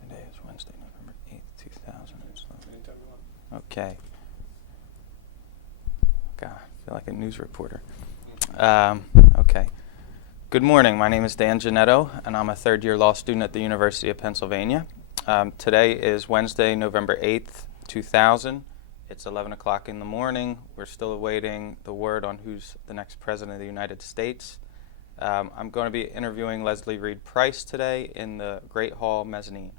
Today is Wednesday, November 8th, 2000. Okay. God, I feel like a news reporter. Okay. Good morning. My name is Dan Giannetto, and I'm a third-year law student at the University of Pennsylvania. Today is Wednesday, November 8th, 2000. It's 11 o'clock in the morning. We're still awaiting the word on who's the next president of the United States. I'm going to be interviewing Leslie Reid Price today in the Great Hall mezzanine.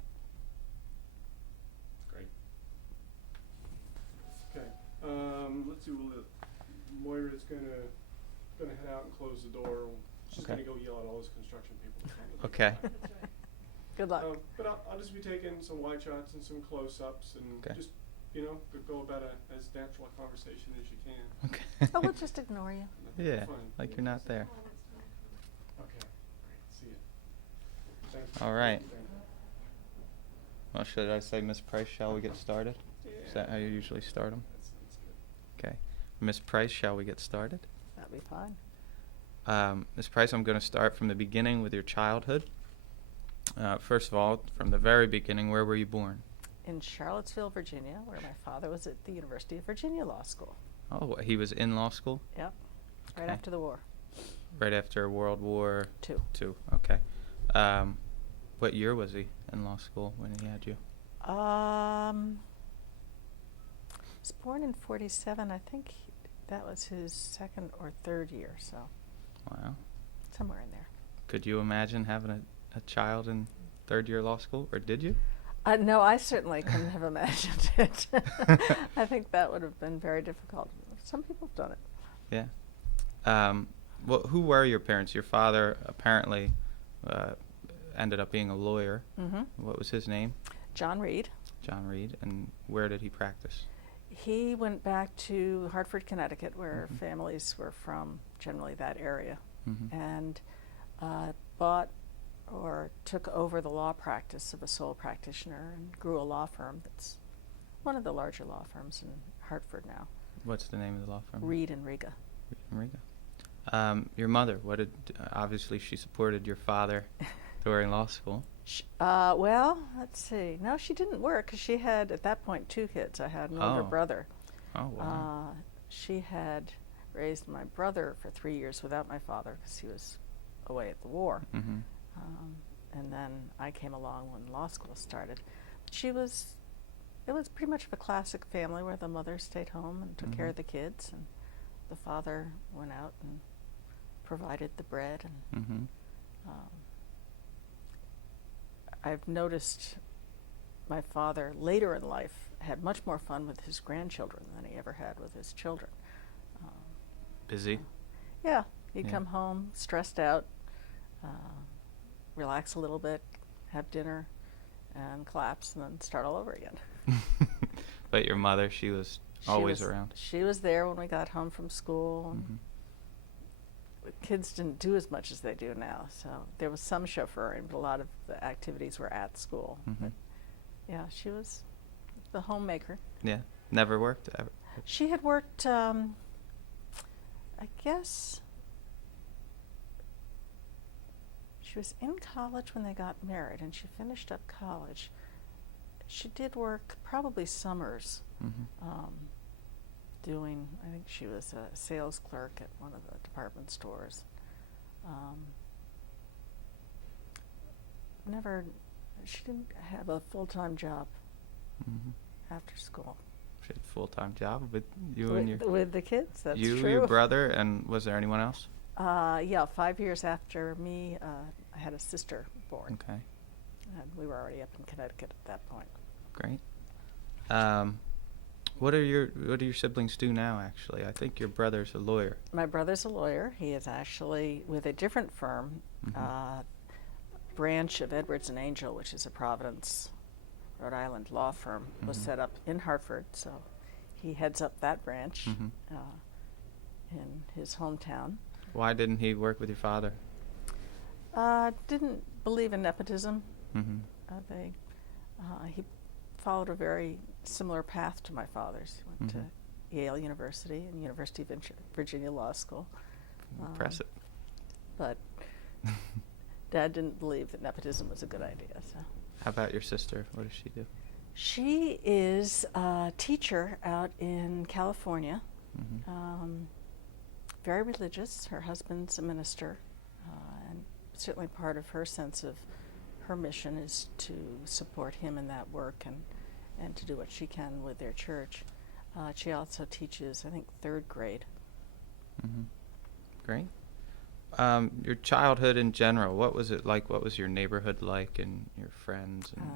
Great. Okay. Let's see. Moira's gonna head out and close the door. She's gonna go yell at all those construction people. Okay. Good luck. But I'll just be taking some wide shots and some close-ups and just go about as natural a conversation as you can. Okay. Oh, we'll just ignore you. Yeah, like you're not there. Okay. Great. See you. Thanks. All right. Well, should I say, Ms. Price, shall we get started? Yeah. Is that how you usually start them? That sounds good. Okay. Ms. Price, shall we get started? That'll be fine. Ms. Price, I'm going to start from the beginning with your childhood. First of all, from the very beginning, where were you born? In Charlottesville, Virginia, where my father was at the University of Virginia Law School. Oh, he was in law school? Yep. Right Okay. after the war. Right after World War II. Okay. What year was he in law school when he had you? He was born in 47. I think that was his second or third year, so Wow. somewhere in there. Could you imagine having a child in third year law school, or did you? No, I certainly couldn't have imagined it. I think that would have been very difficult. Some people have done it. Yeah. Well, who were your parents? Your father apparently ended up being a lawyer. Mm-hmm. What was his name? John Reid. John Reid. And where did he practice? He went back to Hartford, Connecticut, where Mhm. families were from, generally that area, Mm-hmm. and bought or took over the law practice of a sole practitioner and grew a law firm that's one of the larger law firms in Hartford now. What's the name of the law firm? Reid and Riga. Reid and Riga. Your mother, obviously she supported your father during law school. Well, let's see. No, she didn't work because she had, at that point, 2 kids. I had an older Oh. brother. Oh, wow. She had raised my brother for 3 years without my father because he was away at the war. Mm-hmm. And then I came along when law school started. It was pretty much of a classic family where the mother stayed home and took care of the kids, and the father went out and provided the bread. And Mm-hmm. I've noticed my father later in life had much more fun with his grandchildren than he ever had with his children. Busy? Yeah, he'd Yeah. come home stressed out, relax a little bit, have dinner, and collapse, and then start all over again. But your mother, she was always around. She was there when we got home from school. Mm-hmm. Kids didn't do as much as they do now, so there was some chauffeuring, but a lot of the activities were at school. Mm-hmm. But yeah, she was the homemaker. Yeah. Never worked ever. She had worked, I guess, she was in college when they got married, and she finished up college. She did work probably summers, Mm-hmm. I think she was a sales clerk at one of the department stores. She didn't have a full-time job Mm-hmm. after school. She had a full-time job with you and your... With the kids, that's you, true. your brother, and was there anyone else? Yeah, 5 years after me, I had a sister born. Okay, And we were already up in Connecticut at that point. great. What do your siblings do now, actually? I think your brother's a lawyer. My brother's a lawyer. He is actually with a different firm, Mhm. branch of Edwards and Angel, which is a Providence, Rhode Island law firm, was Mhm. set up in Hartford. So he heads up that branch Mhm. in his hometown. Why didn't he work with your father? Didn't believe in nepotism. Mm-hmm. He followed a very similar path to my father's. He went Mhm. to Yale University and University of Virginia Law School. Impressive. But Dad didn't believe that nepotism was a good idea. So. How about your sister? What does she do? She is a teacher out in California, very religious. Her husband's a minister, and certainly part of her sense of her mission is to support him in that work and to do what she can with their church. She also teaches, I think, 3rd grade. Great. Your childhood in general, what was it like? What was your neighborhood like and your friends and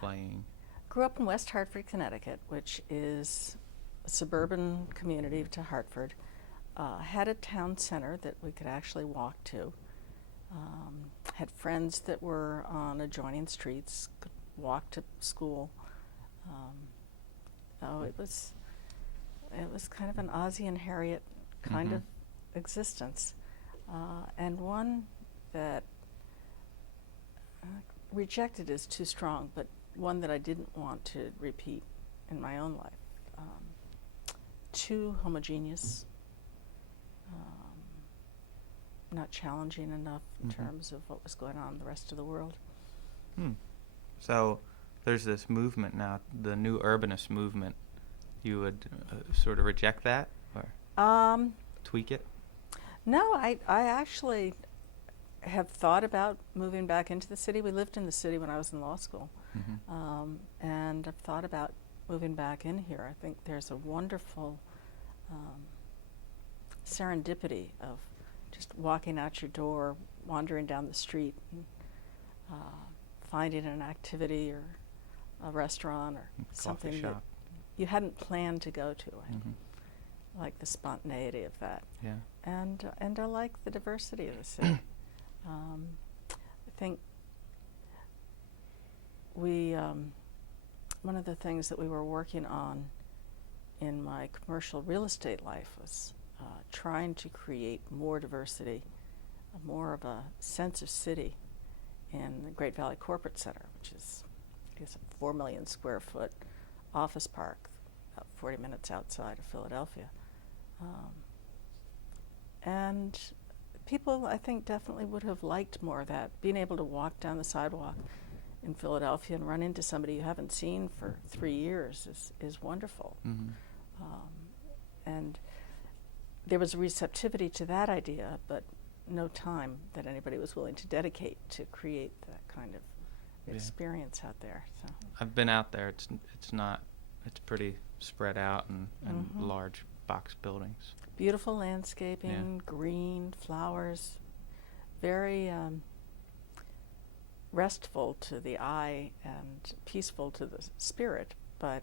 playing? Grew up in West Hartford, Connecticut, which is a suburban community to Hartford. Had a town center that we could actually walk to. Had friends that were on adjoining streets, could walk to school. It was kind of an Ozzie and Harriet kind of existence, and one that rejected is too strong, but one that I didn't want to repeat in my own life. Too homogeneous, not challenging enough in terms of what was going on in the rest of the world. So there's this movement now, the new urbanist movement. You would sort of reject that or tweak it? No, I actually have thought about moving back into the city. We lived in the city when I was in law school, and I've thought about moving back in here. I think there's a wonderful serendipity of just walking out your door, wandering down the street, and finding an activity or a restaurant or something Coffee that shop. you hadn't planned to go to. I like the spontaneity of that. Yeah. And I like the diversity of the city. I think one of the things that we were working on in my commercial real estate life was trying to create more diversity, more of a sense of city in the Great Valley Corporate Center, which is, I guess, a 4 million square foot office park about 40 minutes outside of Philadelphia. And people, I think, definitely would have liked more of that. Being able to walk down the sidewalk in Philadelphia and run into somebody you haven't seen for 3 years is wonderful. And there was a receptivity to that idea, but no time that anybody was willing to dedicate to create that kind of experience out there. So I've been out there. It's pretty spread out and large box buildings. beautiful landscaping, green, flowers, very restful to the eye and peaceful to the spirit, but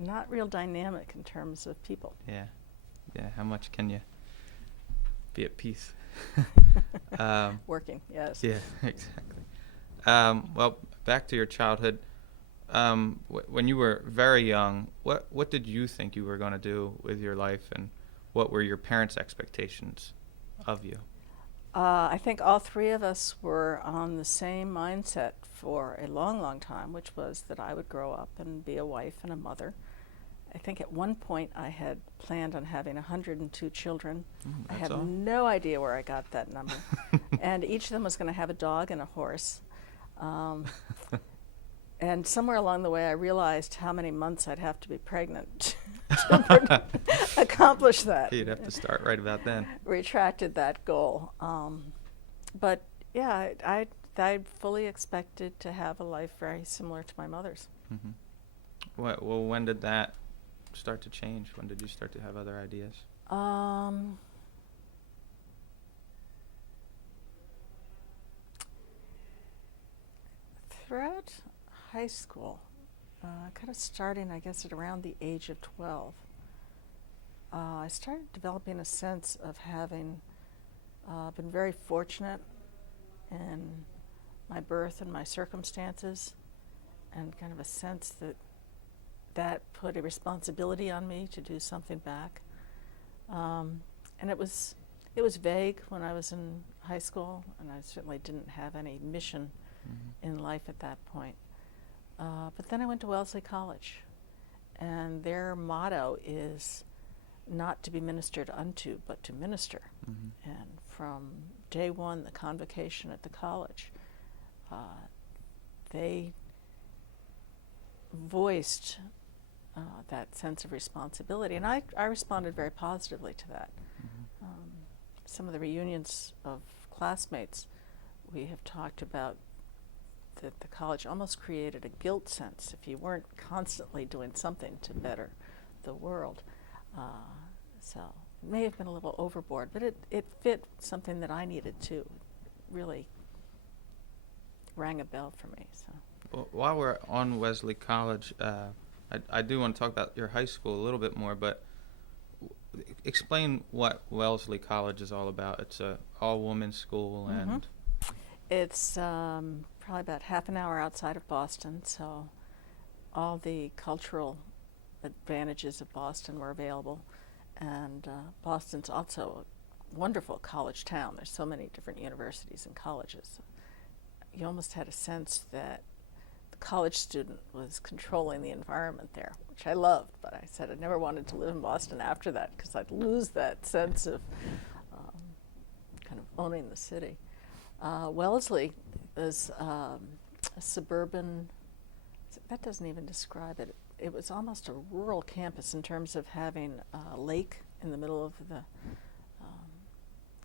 not real dynamic in terms of people. Yeah. How much can you be at peace? Working, yes. Yeah, exactly. Well, back to your childhood. When you were very young, what did you think you were going to do with your life, and what were your parents' expectations of you? I think all three of us were on the same mindset for a long, long time, which was that I would grow up and be a wife and a mother. I think at one point I had planned on having 102 children. I have no idea where I got that number. And each of them was going to have a dog and a horse. And somewhere along the way I realized how many months I'd have to be pregnant to accomplish that. You'd have to start right about then. Retracted that goal. But yeah, I fully expected to have a life very similar to my mother's. Mm-hmm. Well, when did that start to change? When did you start to have other ideas? Throughout high school, kind of starting, I guess, at around the age of 12, I started developing a sense of having been very fortunate in my birth and my circumstances, and kind of a sense that put a responsibility on me to do something back. And it was vague when I was in high school, and I certainly didn't have any mission in life at that point. But then I went to Wellesley College, and their motto is not to be ministered unto, but to minister. And from day one, the convocation at the college, they voiced that sense of responsibility, and I responded very positively to that. Some of the reunions of classmates, we have talked about that the college almost created a guilt sense if you weren't constantly doing something to better the world. So it may have been a little overboard, but it fit something that I needed to. Really rang a bell for me. So. Well, while we're on Wesley College, I do want to talk about your high school a little bit more, but explain what Wellesley College is all about. It's a all-women's school, and it's probably about half an hour outside of Boston, so all the cultural advantages of Boston were available. And Boston's also a wonderful college town. There's so many different universities and colleges. You almost had a sense that the college student was controlling the environment there, which I loved, but I said I never wanted to live in Boston after that because I'd lose that sense of kind of owning the city. Wellesley is a suburban, that doesn't even describe it. It was almost a rural campus in terms of having a lake in the middle of the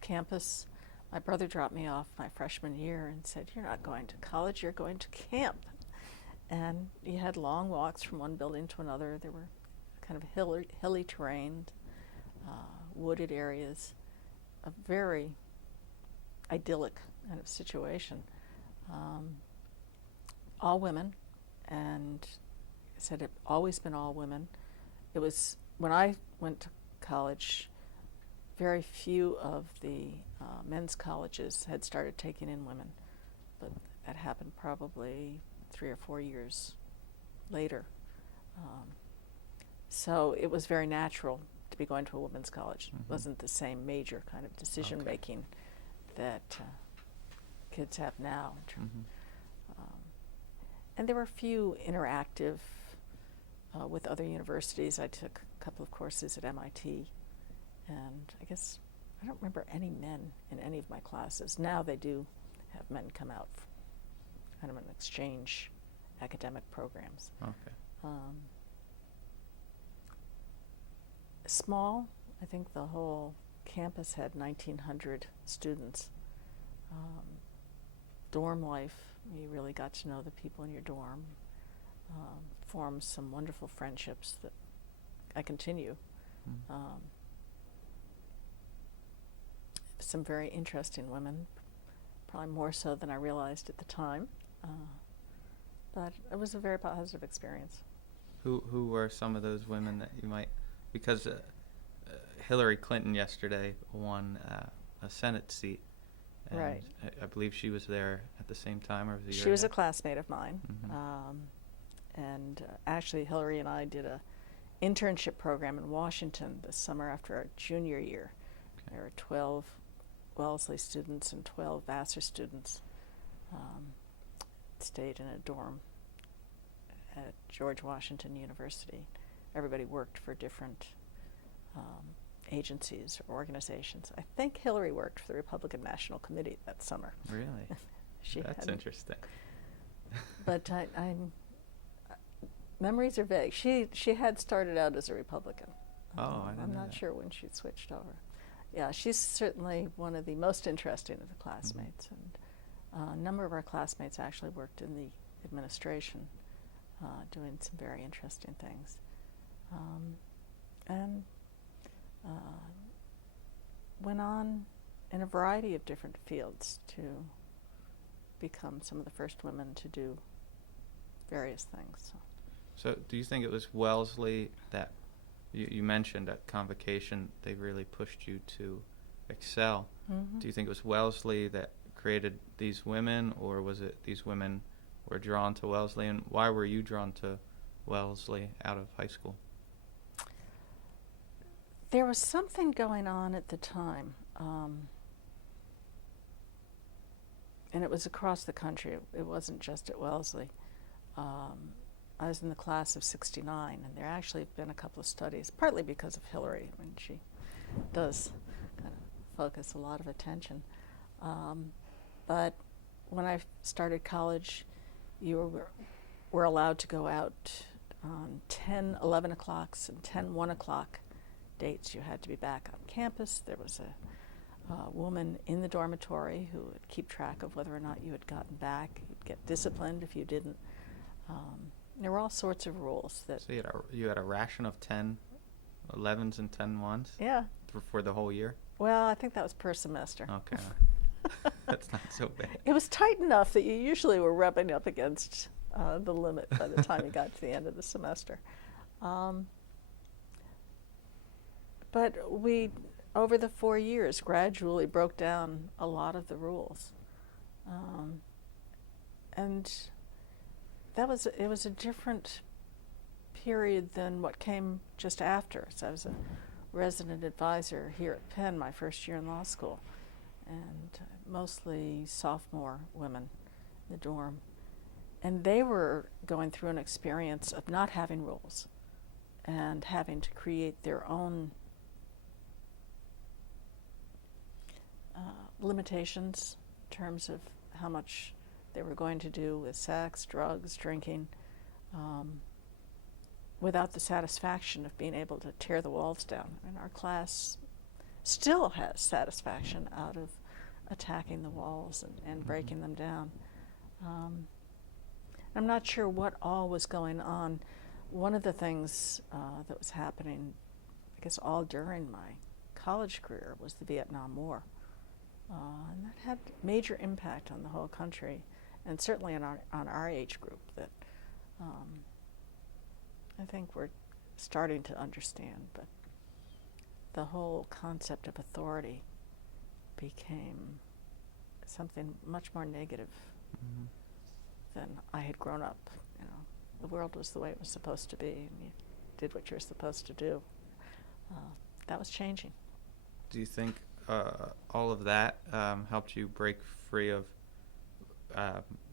campus. My brother dropped me off my freshman year and said, "You're not going to college, you're going to camp." And you had long walks from one building to another. There were kind of hilly terrain, wooded areas, a very idyllic kind of situation. All women, and I said it always been all women. It was, when I went to college, very few of the men's colleges had started taking in women, but that happened probably 3 or 4 years later. So it was very natural to be going to a women's college. It wasn't the same major kind of decision making that kids have now. And there were a few interactive with other universities. I took a couple of courses at MIT, and I guess I don't remember any men in any of my classes. Now they do have men come out for kind of an exchange academic programs. Small, I think the whole campus had 1,900 students. Dorm life, you really got to know the people in your dorm, formed some wonderful friendships that I continue. Some very interesting women, probably more so than I realized at the time, but it was a very positive experience. Who were some of those women that you might, because Hillary Clinton yesterday won a Senate seat, and Right. I believe she was there at the same time, or was it She was a classmate of mine, and actually Hillary and I did a internship program in Washington this summer after our junior year. There were 12 Wellesley students and 12 Vassar students. Stayed in a dorm at George Washington University. Everybody worked for different agencies or organizations. I think Hillary worked for the Republican National Committee that summer. Really? That's interesting. But memories are vague. She had started out as a Republican. I didn't I'm know not that. sure when she switched over. Yeah, she's certainly one of the most interesting of the classmates, and a number of our classmates actually worked in the administration, doing some very interesting things, and went on in a variety of different fields to become some of the first women to do various things. So do you think it was Wellesley that you mentioned at convocation they really pushed you to excel? Do you think it was Wellesley that created these women, or was it these women were drawn to Wellesley? And why were you drawn to Wellesley out of high school? There was something going on at the time, and it was across the country. It wasn't just at Wellesley. I was in the class of '69, and there actually have been a couple of studies, partly because of Hillary. I mean, she does kind of focus, a lot of attention. But when I started college, you were allowed to go out on 10, 11 o'clocks and 10, 1 o'clock dates. You had to be back on campus. There was a woman in the dormitory who would keep track of whether or not you had gotten back. You'd get disciplined if you didn't. There were all sorts of rules that... So you had a ration of 10 11s and 10 1s? Yeah. For the whole year? Well, I think that was per semester. Okay. That's not so bad. It was tight enough that you usually were rubbing up against the limit by the time you got to the end of the semester. But we, over the 4 years, gradually broke down a lot of the rules. And it was a different period than what came just after. So I was a resident advisor here at Penn my first year in law school, and mostly sophomore women in the dorm. And they were going through an experience of not having rules and having to create their own limitations in terms of how much they were going to do with sex, drugs, drinking, without the satisfaction of being able to tear the walls down. And our class still has satisfaction out of attacking the walls and breaking them down. I'm not sure what all was going on. One of the things that was happening, I guess all during my college career, was the Vietnam War. And that had major impact on the whole country, and certainly on our age group, that I think we're starting to understand. But the whole concept of authority became something much more negative than I had grown up. You know, the world was the way it was supposed to be, and you did what you were supposed to do. That was changing. Do you think all of that helped you break free of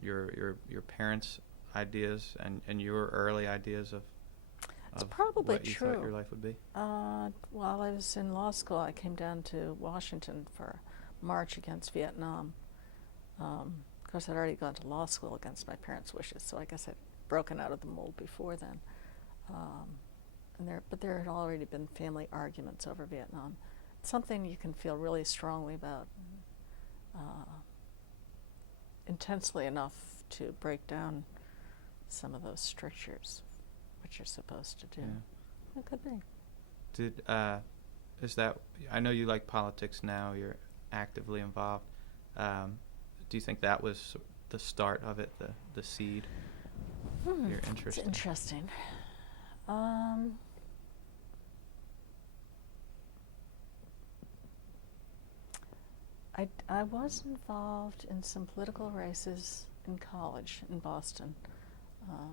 your parents' ideas and your early ideas of It's probably what you true. thought your life would be? While I was in law school, I came down to Washington for a march against Vietnam. Of course, I'd already gone to law school against my parents' wishes, so I guess I'd broken out of the mold before then. But there had already been family arguments over Vietnam. It's something you can feel really strongly about, intensely enough to break down some of those strictures, what you're supposed to do. Yeah. It could be. Is that, I know you like politics now, you're actively involved. Do you think that was the start of it, the seed, your interest? It's interesting. I was involved in some political races in college in Boston,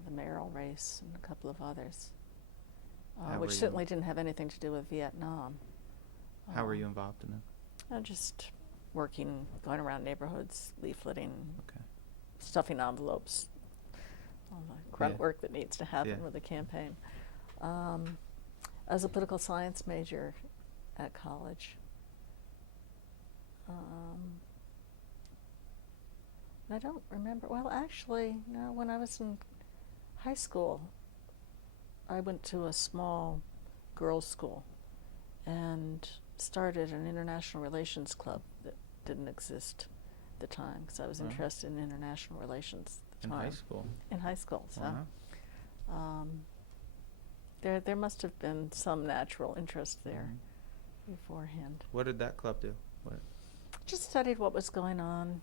the mayoral race and a couple of others, which certainly didn't have anything to do with Vietnam. How were you involved in them? Just working, going around neighborhoods, leafleting, stuffing envelopes, all the grunt work that needs to happen with a campaign. I was a political science major at college. I don't remember. Well, actually, no, when I was in high school, I went to a small girls' school and started an international relations club that didn't exist at the time, because I was interested in international relations at the time. In high school? In high school, so. Wow. There must have been some natural interest there beforehand. What did that club do? Just studied what was going on.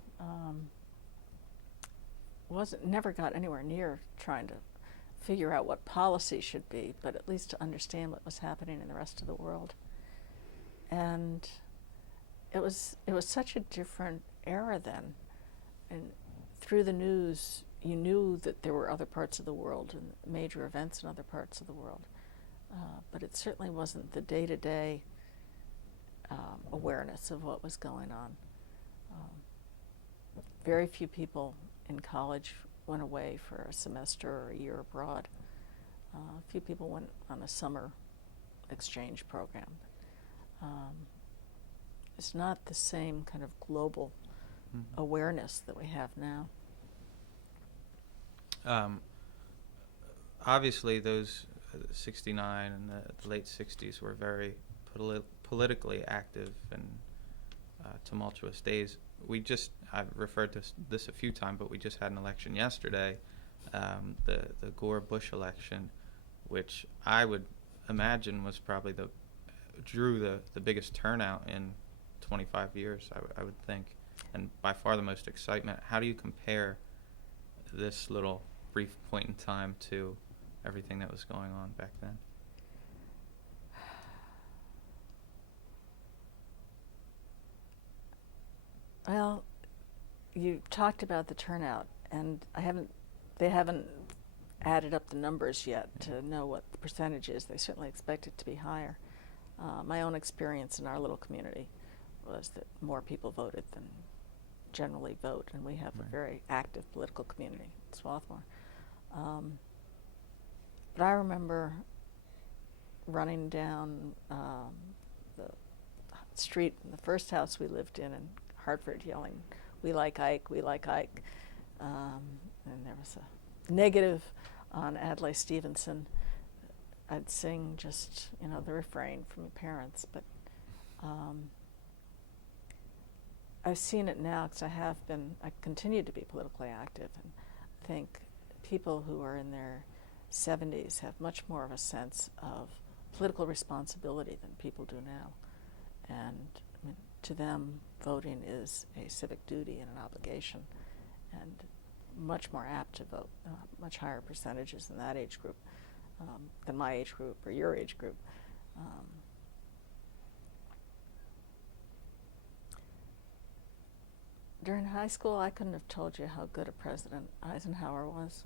Never got anywhere near trying to figure out what policy should be, but at least to understand what was happening in the rest of the world. And it was such a different era then. And through the news, you knew that there were other parts of the world and major events in other parts of the world. But it certainly wasn't the day-to-day awareness of what was going on. Very few people in college went away for a semester or a year abroad. A few people went on a summer exchange program. it's not the same kind of global awareness that we have now. Obviously, those 69 and the late 60s were very politically active and tumultuous days. I've referred to this a few times, but we just had an election yesterday, the Gore-Bush election, which I would imagine was probably drew the biggest turnout in 25 years, I would think, and by far the most excitement. How do you compare this little brief point in time to everything that was going on back then? Well, you talked about the turnout, and they haven't added up the numbers yet to know what the percentage is. They certainly expect it to be higher. My own experience in our little community was that more people voted than generally vote, and we have a very active political community in Swarthmore. But I remember running down the street in the first house we lived in Hartford, yelling, "We like Ike, we like Ike." And there was a negative on Adlai Stevenson. I'd sing just, the refrain from the parents, but I've seen it now because I continue to be politically active, and think people who are in their 70s have much more of a sense of political responsibility than people do now. And to them, voting is a civic duty and an obligation, and much more apt to vote, much higher percentages in that age group than my age group or your age group. During high school, I couldn't have told you how good a president Eisenhower was.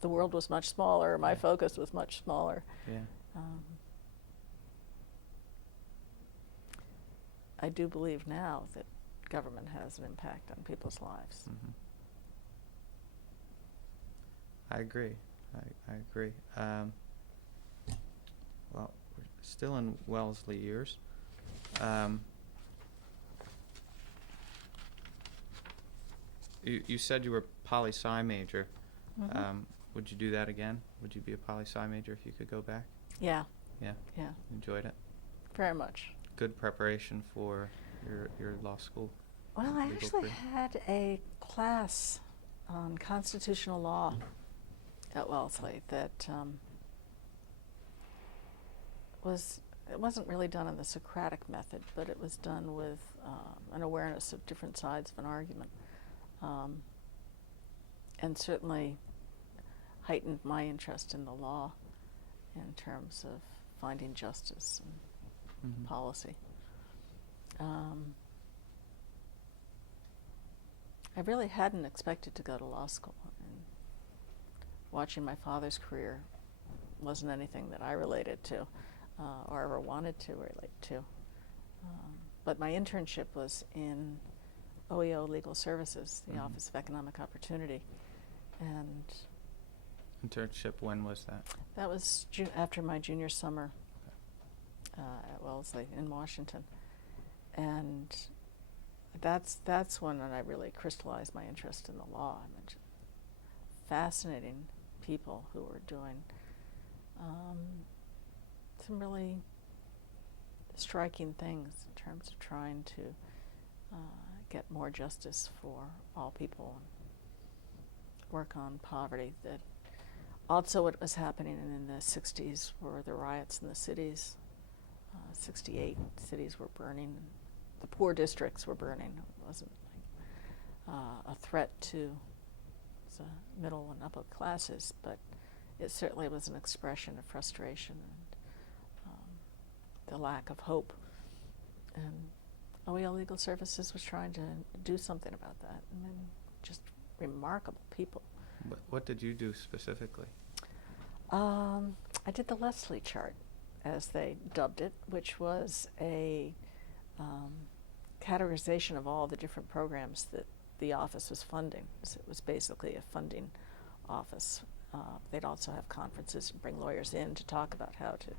The world was much smaller. My focus was much smaller. Yeah. I do believe now that government has an impact on people's lives. Mm-hmm. I agree. I agree. Well, we're still in Wellesley years. You said you were poli-sci major. Mm-hmm. Would you do that again? Would you be a poli-sci major if you could go back? Yeah. Yeah. Yeah. Enjoyed it? Very much. Good preparation for your law school? Well, I legal actually career? had a class on constitutional law at Wellesley that it wasn't really done in the Socratic method, but it was done with an awareness of different sides of an argument, and certainly heightened my interest in the law in terms of finding justice and policy. I really hadn't expected to go to law school, and watching my father's career wasn't anything that I related to or ever wanted to relate to. But my internship was in OEO Legal Services, the Office of Economic Opportunity. And Internship, when was that? that was after my junior summer at Wellesley in Washington. And that's when I really crystallized my interest in the law. I mean, fascinating people who were doing some really striking things in terms of trying to get more justice for all people and work on poverty. That also what was happening in the 60s were the riots in the cities. 68 cities were burning. The poor districts were burning. It wasn't a threat to the middle and upper classes, but it certainly was an expression of frustration and the lack of hope. And OEL Legal Services was trying to do something about that. I mean, just remarkable people. What did you do specifically? I did the Leslie chart, as they dubbed it, which was a categorization of all the different programs that the office was funding. So it was basically a funding office. They'd also have conferences and bring lawyers in to talk about how to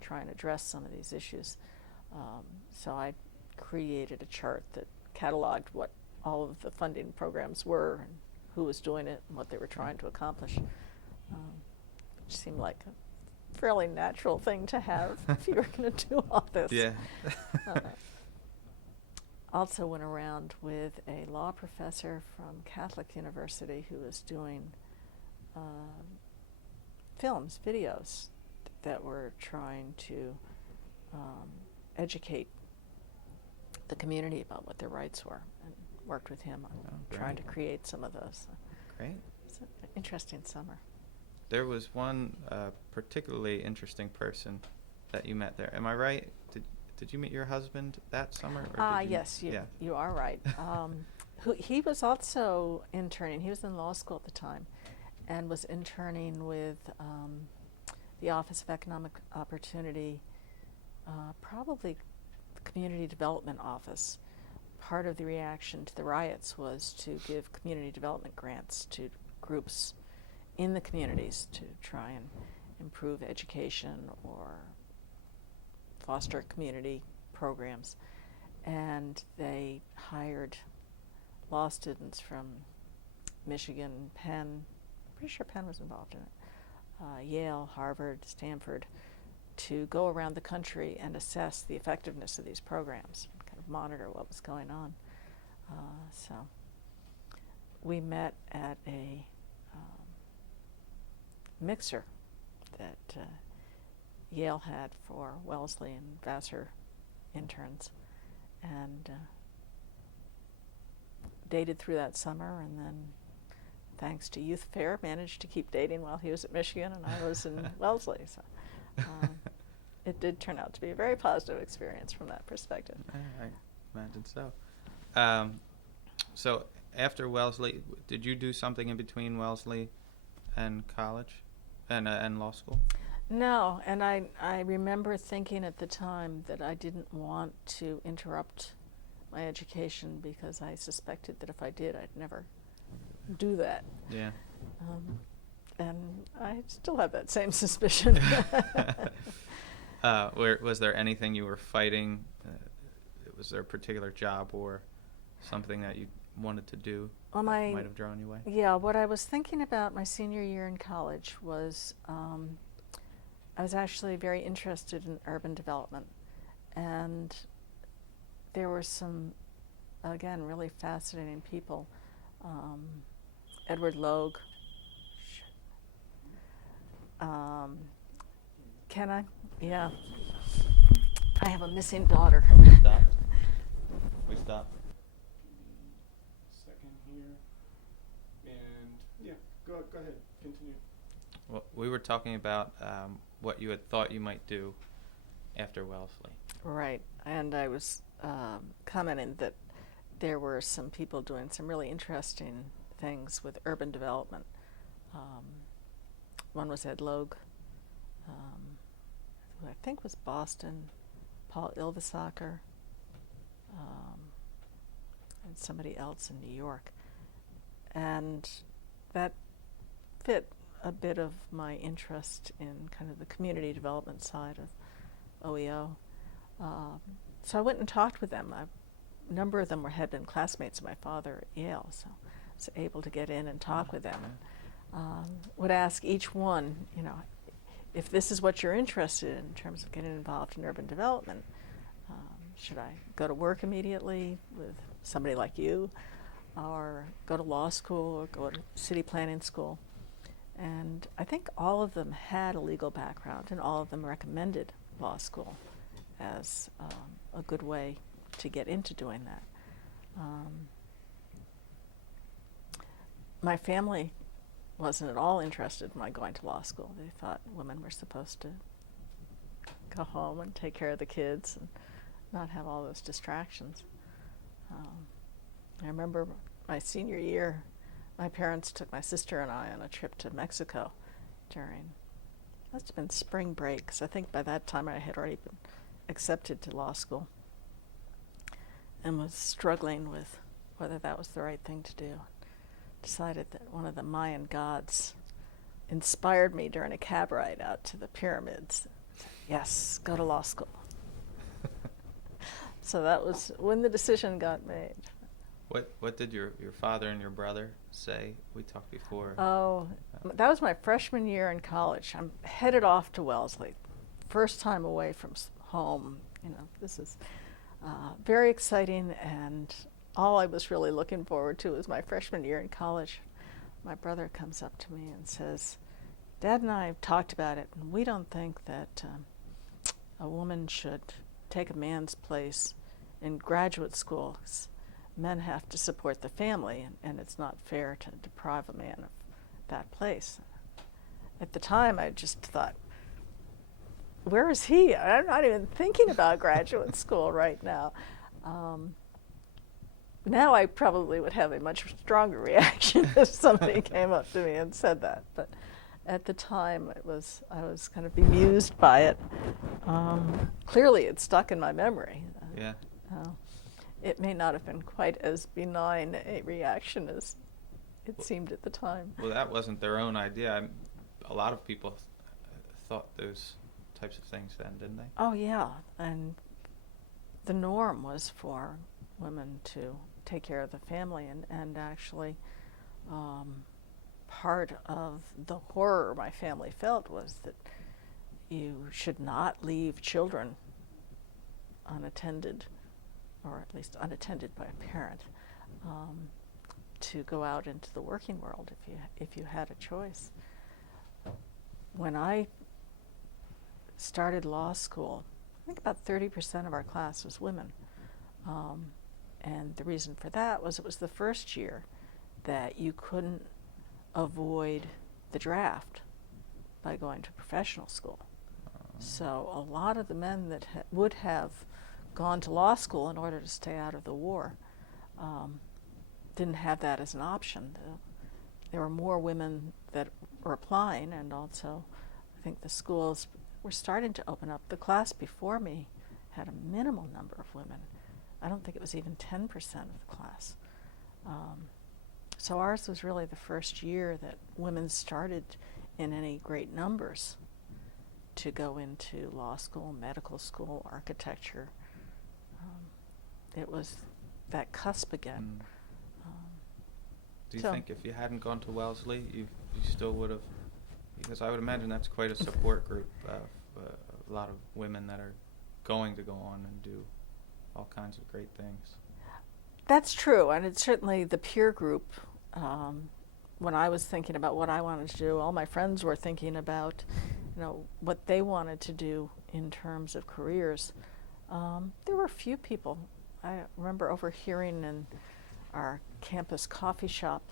try and address some of these issues. So I created a chart that cataloged what all of the funding programs were and who was doing it and what they were trying to accomplish, which seemed like a fairly natural thing to have if you were going to do all this. Yeah. Also went around with a law professor from Catholic University who was doing films, videos that were trying to educate the community about what their rights were, and worked with him on trying to create some of those. Great. It's an interesting summer. There was one particularly interesting person that you met there. Am I right? Did you meet your husband that summer? Yes, you are right. He was also interning. He was in law school at the time and was interning with the Office of Economic Opportunity, probably the Community Development Office. Part of the reaction to the riots was to give community development grants to groups in the communities to try and improve education or foster community programs. And they hired law students from Michigan, Penn, pretty sure Penn was involved in it, Yale, Harvard, Stanford, to go around the country and assess the effectiveness of these programs, and kind of monitor what was going on. So we met at a mixer that Yale had for Wellesley and Vassar interns, and dated through that summer, and then thanks to Youth Fair managed to keep dating while he was at Michigan and I was in Wellesley. So it did turn out to be a very positive experience from that perspective. I imagine so. So after Wellesley, did you do something in between Wellesley and college and law school? No, and I remember thinking at the time that I didn't want to interrupt my education because I suspected that if I did, I'd never do that. Yeah. And I still have that same suspicion. Was there anything you were fighting? Was there a particular job or something that you wanted to do that might have drawn you away? Yeah, what I was thinking about my senior year in college was I was actually very interested in urban development. And there were some, again, really fascinating people. Edward Logue. Can I? Yeah. I have a missing daughter. We stopped. We stopped. Second here. And yeah, go ahead, continue. Well, we were talking about what you had thought you might do after Wellesley. Right, and I was commenting that there were some people doing some really interesting things with urban development. One was Ed Logue, who I think was Boston, Paul Ilvesacker, and somebody else in New York. And that fit a bit of my interest in kind of the community development side of OEO. So I went and talked with them. A number of them had been classmates of my father at Yale, so I was able to get in and talk with them. Would ask each one, if this is what you're interested in terms of getting involved in urban development, should I go to work immediately with somebody like you, or go to law school, or go to city planning school? And I think all of them had a legal background, and all of them recommended law school as a good way to get into doing that. My family wasn't at all interested in my going to law school. They thought women were supposed to go home and take care of the kids and not have all those distractions. I remember my senior year, my parents took my sister and I on a trip to Mexico must have been spring break, because I think by that time I had already been accepted to law school and was struggling with whether that was the right thing to do. Decided that one of the Mayan gods inspired me during a cab ride out to the pyramids. Yes, go to law school. So that was when the decision got made. What did your father and your brother say? We talked before. Oh, that was my freshman year in college. I'm headed off to Wellesley. First time away from home. You know, this is very exciting, and all I was really looking forward to was my freshman year in college. My brother comes up to me and says, Dad and I have talked about it, and we don't think that a woman should take a man's place in graduate school. Men have to support the family, and it's not fair to deprive a man of that place. At the time, I just thought, where is he? I'm not even thinking about graduate school right now. Now I probably would have a much stronger reaction if somebody came up to me and said that. But at the time, I was kind of bemused by it. Clearly, it stuck in my memory. Yeah. It may not have been quite as benign a reaction as it seemed at the time. Well, that wasn't their own idea. A lot of people thought those types of things then, didn't they? Oh, yeah. And the norm was for women to take care of the family, and actually part of the horror my family felt was that you should not leave children unattended, or at least unattended by a parent, to go out into the working world if you had a choice. When I started law school, I think about 30% of our class was women. And the reason for that was it was the first year that you couldn't avoid the draft by going to professional school. So a lot of the men that would have gone to law school in order to stay out of the war didn't have that as an option. There were more women that were applying, and also I think the schools were starting to open up. The class before me had a minimal number of women. I don't think it was even 10% of the class. So ours was really the first year that women started in any great numbers to go into law school, medical school, architecture. It was that cusp again. Do you think if you hadn't gone to Wellesley, you still would have? Because I would imagine that's quite a support group of a lot of women that are going to go on and do all kinds of great things. That's true, and it's certainly the peer group. When I was thinking about what I wanted to do, all my friends were thinking about, what they wanted to do in terms of careers. There were a few people. I remember overhearing in our campus coffee shop,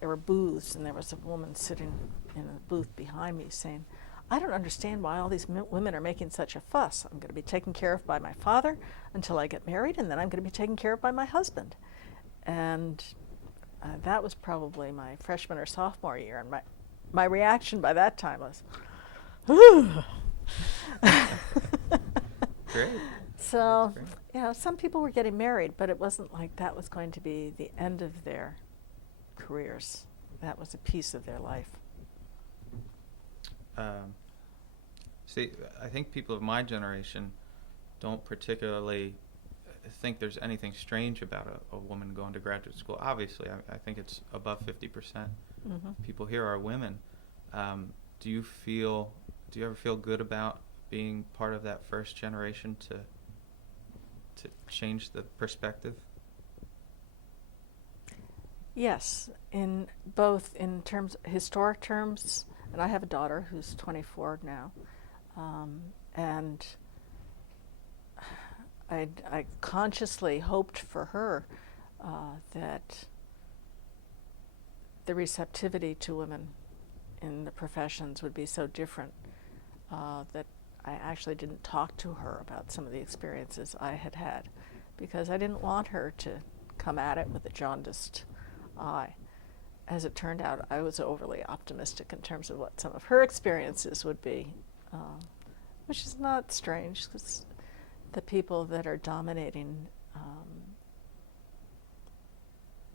there were booths, and there was a woman sitting in a booth behind me saying, I don't understand why all these women are making such a fuss. I'm going to be taken care of by my father until I get married, and then I'm going to be taken care of by my husband. And that was probably my freshman or sophomore year, and my reaction by that time was, ooh. Great. So, Great. some people were getting married, but it wasn't like that was going to be the end of their careers. That was a piece of their life. See, I think people of my generation don't particularly think there's anything strange about a woman going to graduate school. Obviously, I think it's above 50%. Mm-hmm. People here are women. Do you ever feel good about being part of that first generation to change the perspective? Yes, in both in terms, historic terms, and I have a daughter who's 24 now, and I consciously hoped for her that the receptivity to women in the professions would be so different that I actually didn't talk to her about some of the experiences I had had, because I didn't want her to come at it with a jaundiced eye. As it turned out, I was overly optimistic in terms of what some of her experiences would be, which is not strange, because the people that are dominating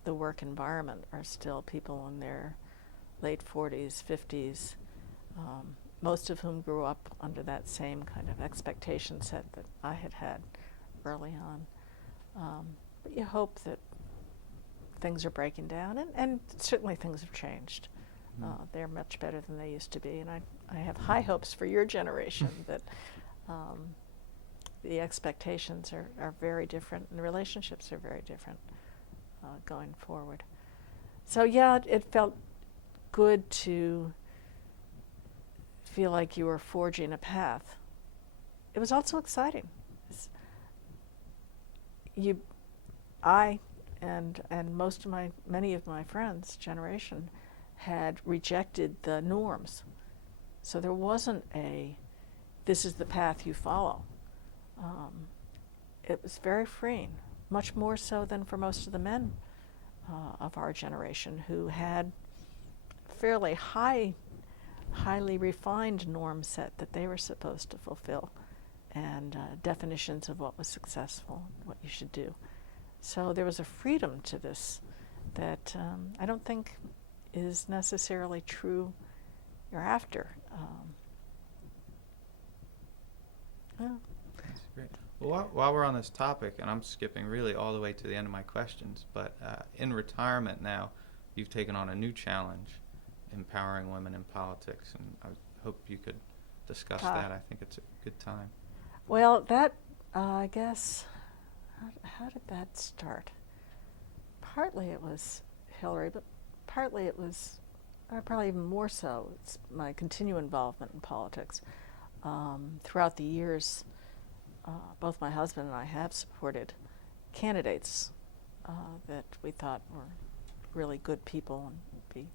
the work environment are still people in their late 40s, 50s, most of whom grew up under that same kind of expectation set that I had had early on. But you hope that things are breaking down, and certainly things have changed. They're much better than they used to be, and I have high hopes for your generation that the expectations are very different and the relationships are very different going forward. So yeah, it felt good to feel like you were forging a path. It was also exciting. I and many of my friends' generation had rejected the norms. So there wasn't this is the path you follow. It was very freeing, much more so than for most of the men of our generation who had fairly highly refined norm set that they were supposed to fulfill, and definitions of what was successful, what you should do. So there was a freedom to this that I don't think is necessarily true hereafter. Yeah. That's great. Well, while we're on this topic, and I'm skipping really all the way to the end of my questions, but in retirement now, you've taken on a new challenge, empowering women in politics, and I hope you could discuss that. I think it's a good time. Well, that, I guess, how did that start? Partly it was Hillary, but partly it was, probably even more so, it's my continued involvement in politics. Throughout the years, both my husband and I have supported candidates that we thought were really good people and would be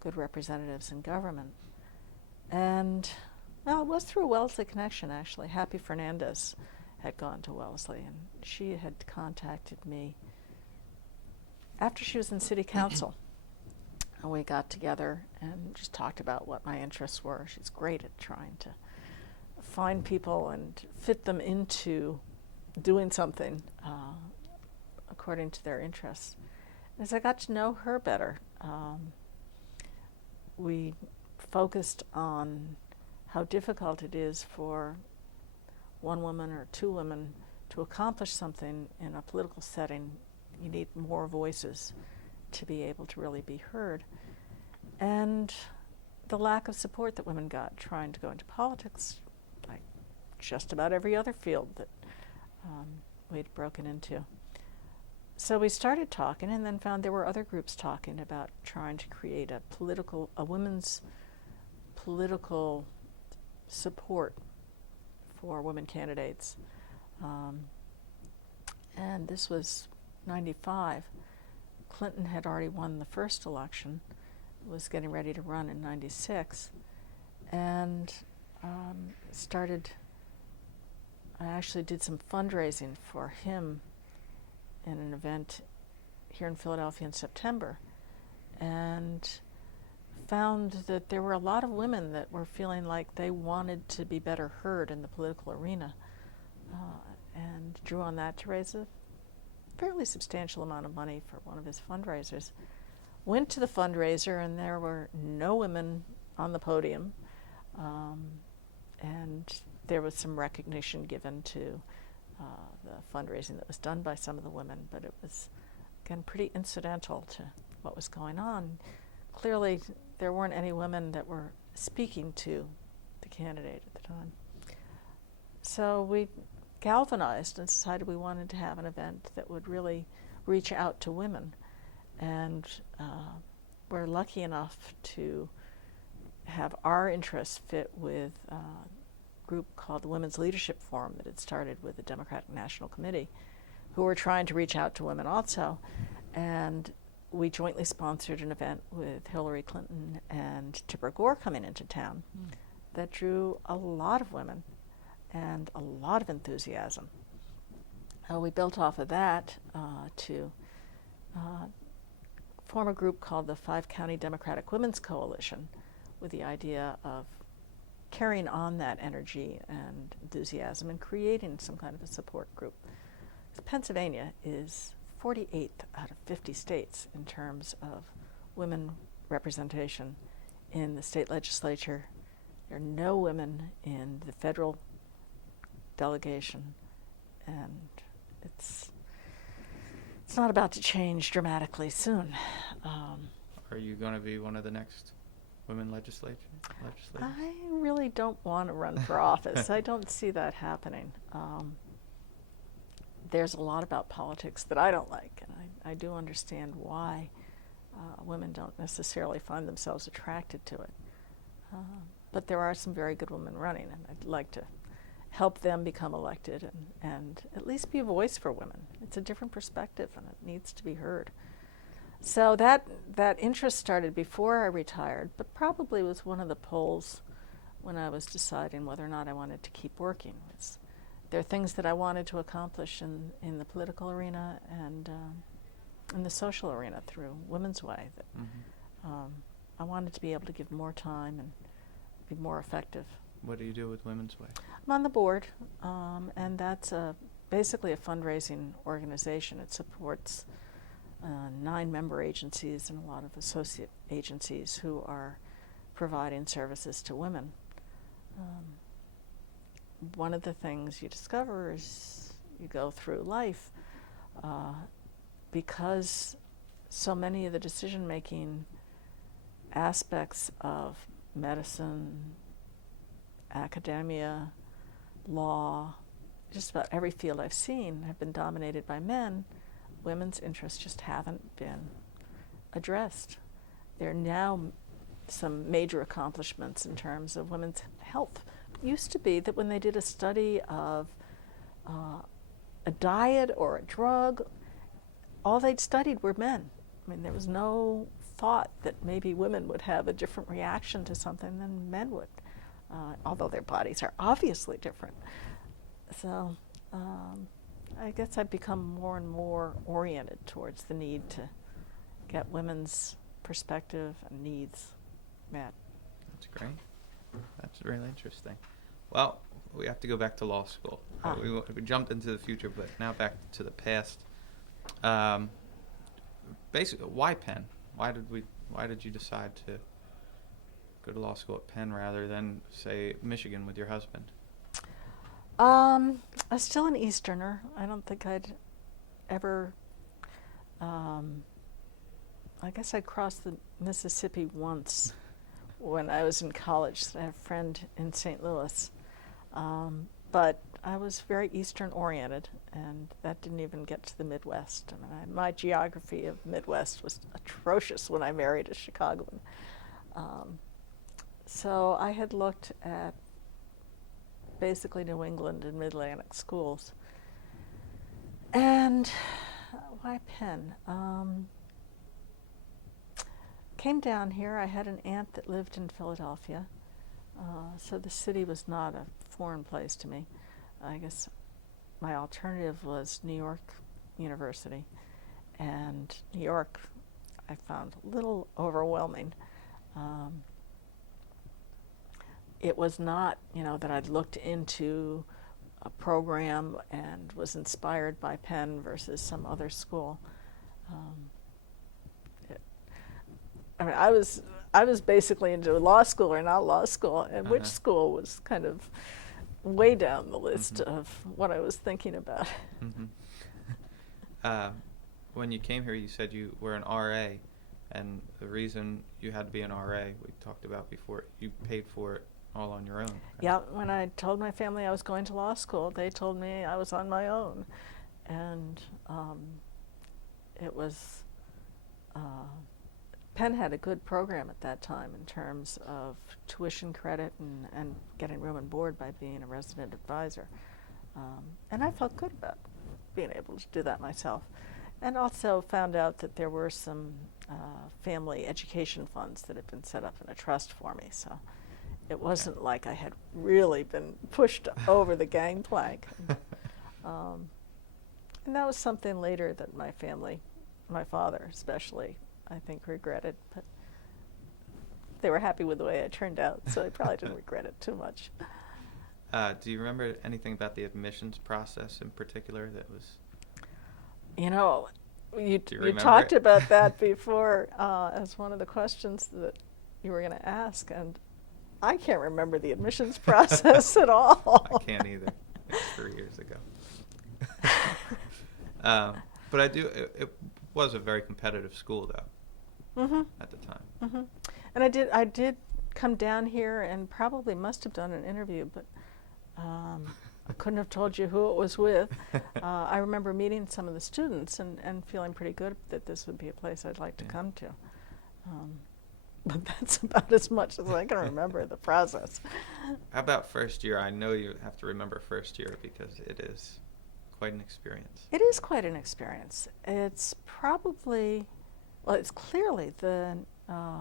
good representatives in government. And well, it was through a Wellesley connection, actually. Happy Fernandez had gone to Wellesley, and she had contacted me after she was in city council. And we got together and just talked about what my interests were. She's great at trying to find people and fit them into doing something according to their interests. As I got to know her better, we focused on how difficult it is for one woman or two women to accomplish something in a political setting. You need more voices to be able to really be heard. And the lack of support that women got trying to go into politics, like just about every other field that we'd broken into. So we started talking, and then found there were other groups talking about trying to create a women's political support for women candidates. And this was 95. Clinton had already won the first election, was getting ready to run in 96, and I actually did some fundraising for him in an event here in Philadelphia in September, and found that there were a lot of women that were feeling like they wanted to be better heard in the political arena, and drew on that to raise a fairly substantial amount of money for one of his fundraisers. Went to the fundraiser, and there were no women on the podium, and there was some recognition given to the fundraising that was done by some of the women, but it was, again, pretty incidental to what was going on. Clearly, there weren't any women that were speaking to the candidate at the time. So we galvanized and decided we wanted to have an event that would really reach out to women. And we're lucky enough to have our interests fit with a group called the Women's Leadership Forum that had started with the Democratic National Committee, who were trying to reach out to women also. And we jointly sponsored an event with Hillary Clinton and Tipper Gore coming into town that drew a lot of women and a lot of enthusiasm. We built off of that to form a group called the 5-County Democratic Women's Coalition, with the idea of carrying on that energy and enthusiasm and creating some kind of a support group. Pennsylvania is 48th out of 50 states in terms of women representation in the state legislature. There are no women in the federal delegation, and it's not about to change dramatically soon. Are you going to be one of the next women legislators? I really don't want to run for office. I don't see that happening. There's a lot about politics that I don't like, and I do understand why women don't necessarily find themselves attracted to it. But there are some very good women running, and I'd like to help them become elected and at least be a voice for women. It's a different perspective, and it needs to be heard. So that interest started before I retired, but probably was one of the pulls when I was deciding whether or not I wanted to keep working. There are things that I wanted to accomplish in the political arena and in the social arena through Women's Way. That I wanted to be able to give more time and be more effective. What do you do with Women's Way? I'm on the board, and that's basically a fundraising organization. It supports 9 member agencies and a lot of associate agencies who are providing services to women. One of the things you discover as you go through life, because so many of the decision-making aspects of medicine, academia, law, just about every field I've seen have been dominated by men, women's interests just haven't been addressed. There are now some major accomplishments in terms of women's health. It used to be that when they did a study of a diet or a drug, all they'd studied were men. I mean, there was no thought that maybe women would have a different reaction to something than men would, although their bodies are obviously different. So I guess I've become more and more oriented towards the need to get women's perspective and needs met. That's great. That's really interesting. Well, we have to go back to law school. We jumped into the future, but now back to the past. Basically, why Penn? Why did you decide to go to law school at Penn rather than, say, Michigan with your husband? I'm still an Easterner. I don't think I'd ever. I guess I crossed the Mississippi once when I was in college. I have a friend in St. Louis. But I was very Eastern oriented, and that didn't even get to the Midwest. I mean, my geography of Midwest was atrocious when I married a Chicagoan. So I had looked at basically New England and Mid-Atlantic schools. And why Penn? Came down here. I had an aunt that lived in Philadelphia, so the city was not a foreign place to me. I guess my alternative was New York University, and New York I found a little overwhelming. It was not, that I'd looked into a program and was inspired by Penn versus some other school. I was basically into law school or not law school, and which school was kind of way down the list of what I was thinking about. When you came here, you said you were an RA, and the reason you had to be an RA, we talked about before, you paid for it all on your own. Yeah, when I told my family I was going to law school, they told me I was on my own. And it was, Penn had a good program at that time in terms of tuition credit and getting room and board by being a resident advisor. And I felt good about being able to do that myself. And also found out that there were some family education funds that had been set up in a trust for me. So it wasn't like I had really been pushed over the gangplank. And that was something later that my family, my father especially, I think regretted. But they were happy with the way it turned out, so I probably didn't regret it too much. Do you remember anything about the admissions process in particular that was... You talked about that before as one of the questions that you were going to ask, and I can't remember the admissions process at all. I can't either. It's 3 years ago. But it was a very competitive school, though, Mm-hmm. at the time. Mm-hmm. And I did come down here and probably must have done an interview, but I couldn't have told you who it was with. I remember meeting some of the students and feeling pretty good that this would be a place I'd like to come to. But that's about as much as I can remember the process. How about first year? I know you have to remember first year because it is quite an experience. It is quite an experience. It's probably, well, it's clearly the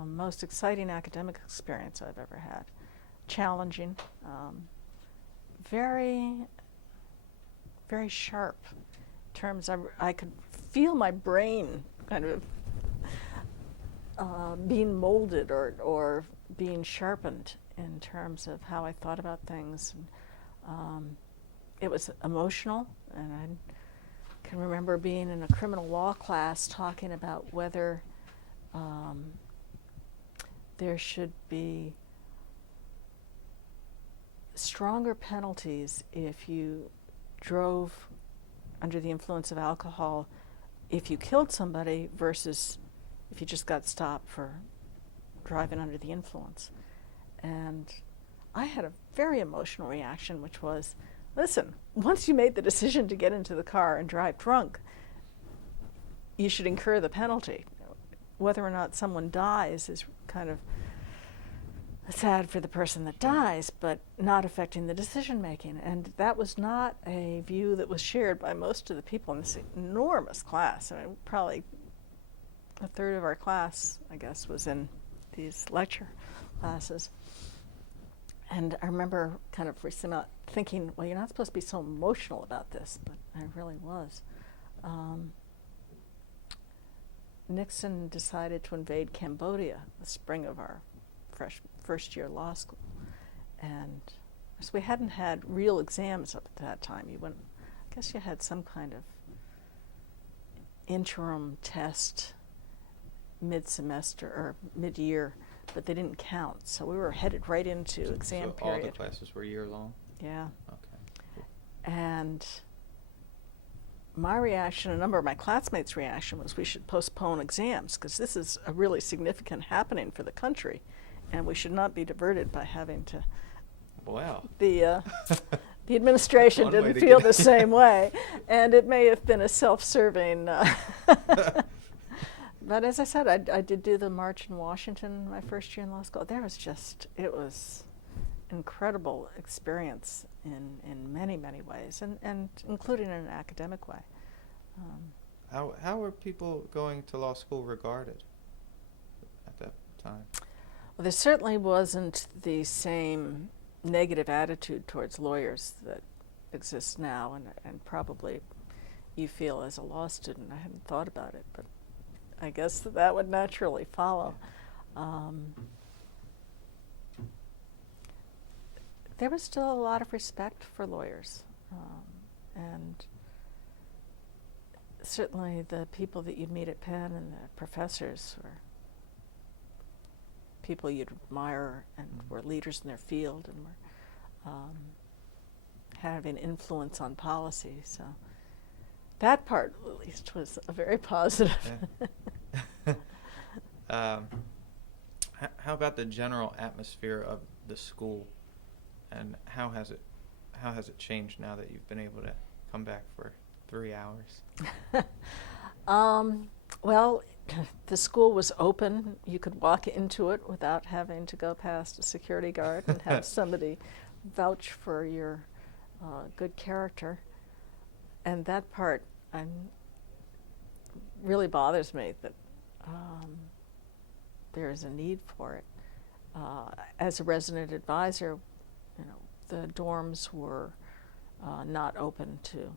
most exciting academic experience I've ever had. Challenging, very, very sharp. In terms, I could feel my brain kind of being molded or being sharpened in terms of how I thought about things. It was emotional, and I can remember being in a criminal law class talking about whether there should be stronger penalties if you drove under the influence of alcohol if you killed somebody versus if you just got stopped for driving under the influence. And I had a very emotional reaction, which was, listen, once you made the decision to get into the car and drive drunk, you should incur the penalty. Whether or not someone dies is kind of sad for the person that dies, but not affecting the decision making. And that was not a view that was shared by most of the people in this enormous class. I mean, probably a third of our class, I guess, was in these lecture classes. And I remember kind of thinking, well, you're not supposed to be so emotional about this, but I really was. Nixon decided to invade Cambodia the spring of our first year law school. And so we hadn't had real exams up at that time. I guess you had some kind of interim test mid-semester or mid-year, but they didn't count. So we were headed right into exam so period. All the classes were year long? Yeah. Okay. And my reaction, a number of my classmates' reaction was we should postpone exams because this is a really significant happening for the country, and we should not be diverted by having to. Wow. The administration One way didn't to feel get the same way, and it may have been a self-serving. But as I said, I did do the march in Washington my first year in law school. It was incredible experience in many, many ways, and including in an academic way. How were people going to law school regarded at that time? Well, there certainly wasn't the same negative attitude towards lawyers that exists now, and probably you feel as a law student. I hadn't thought about it, but I guess that would naturally follow. There was still a lot of respect for lawyers, and certainly the people that you'd meet at Penn and the professors were people you'd admire and were leaders in their field and were having influence on policy. So that part, at least, was a very positive. Yeah. How about the general atmosphere of the school, and how has it changed now that you've been able to come back for 3 hours? Well, the school was open. You could walk into it without having to go past a security guard and have somebody vouch for your good character. And that part really bothers me, that there is a need for it. As a resident advisor, the dorms were not open to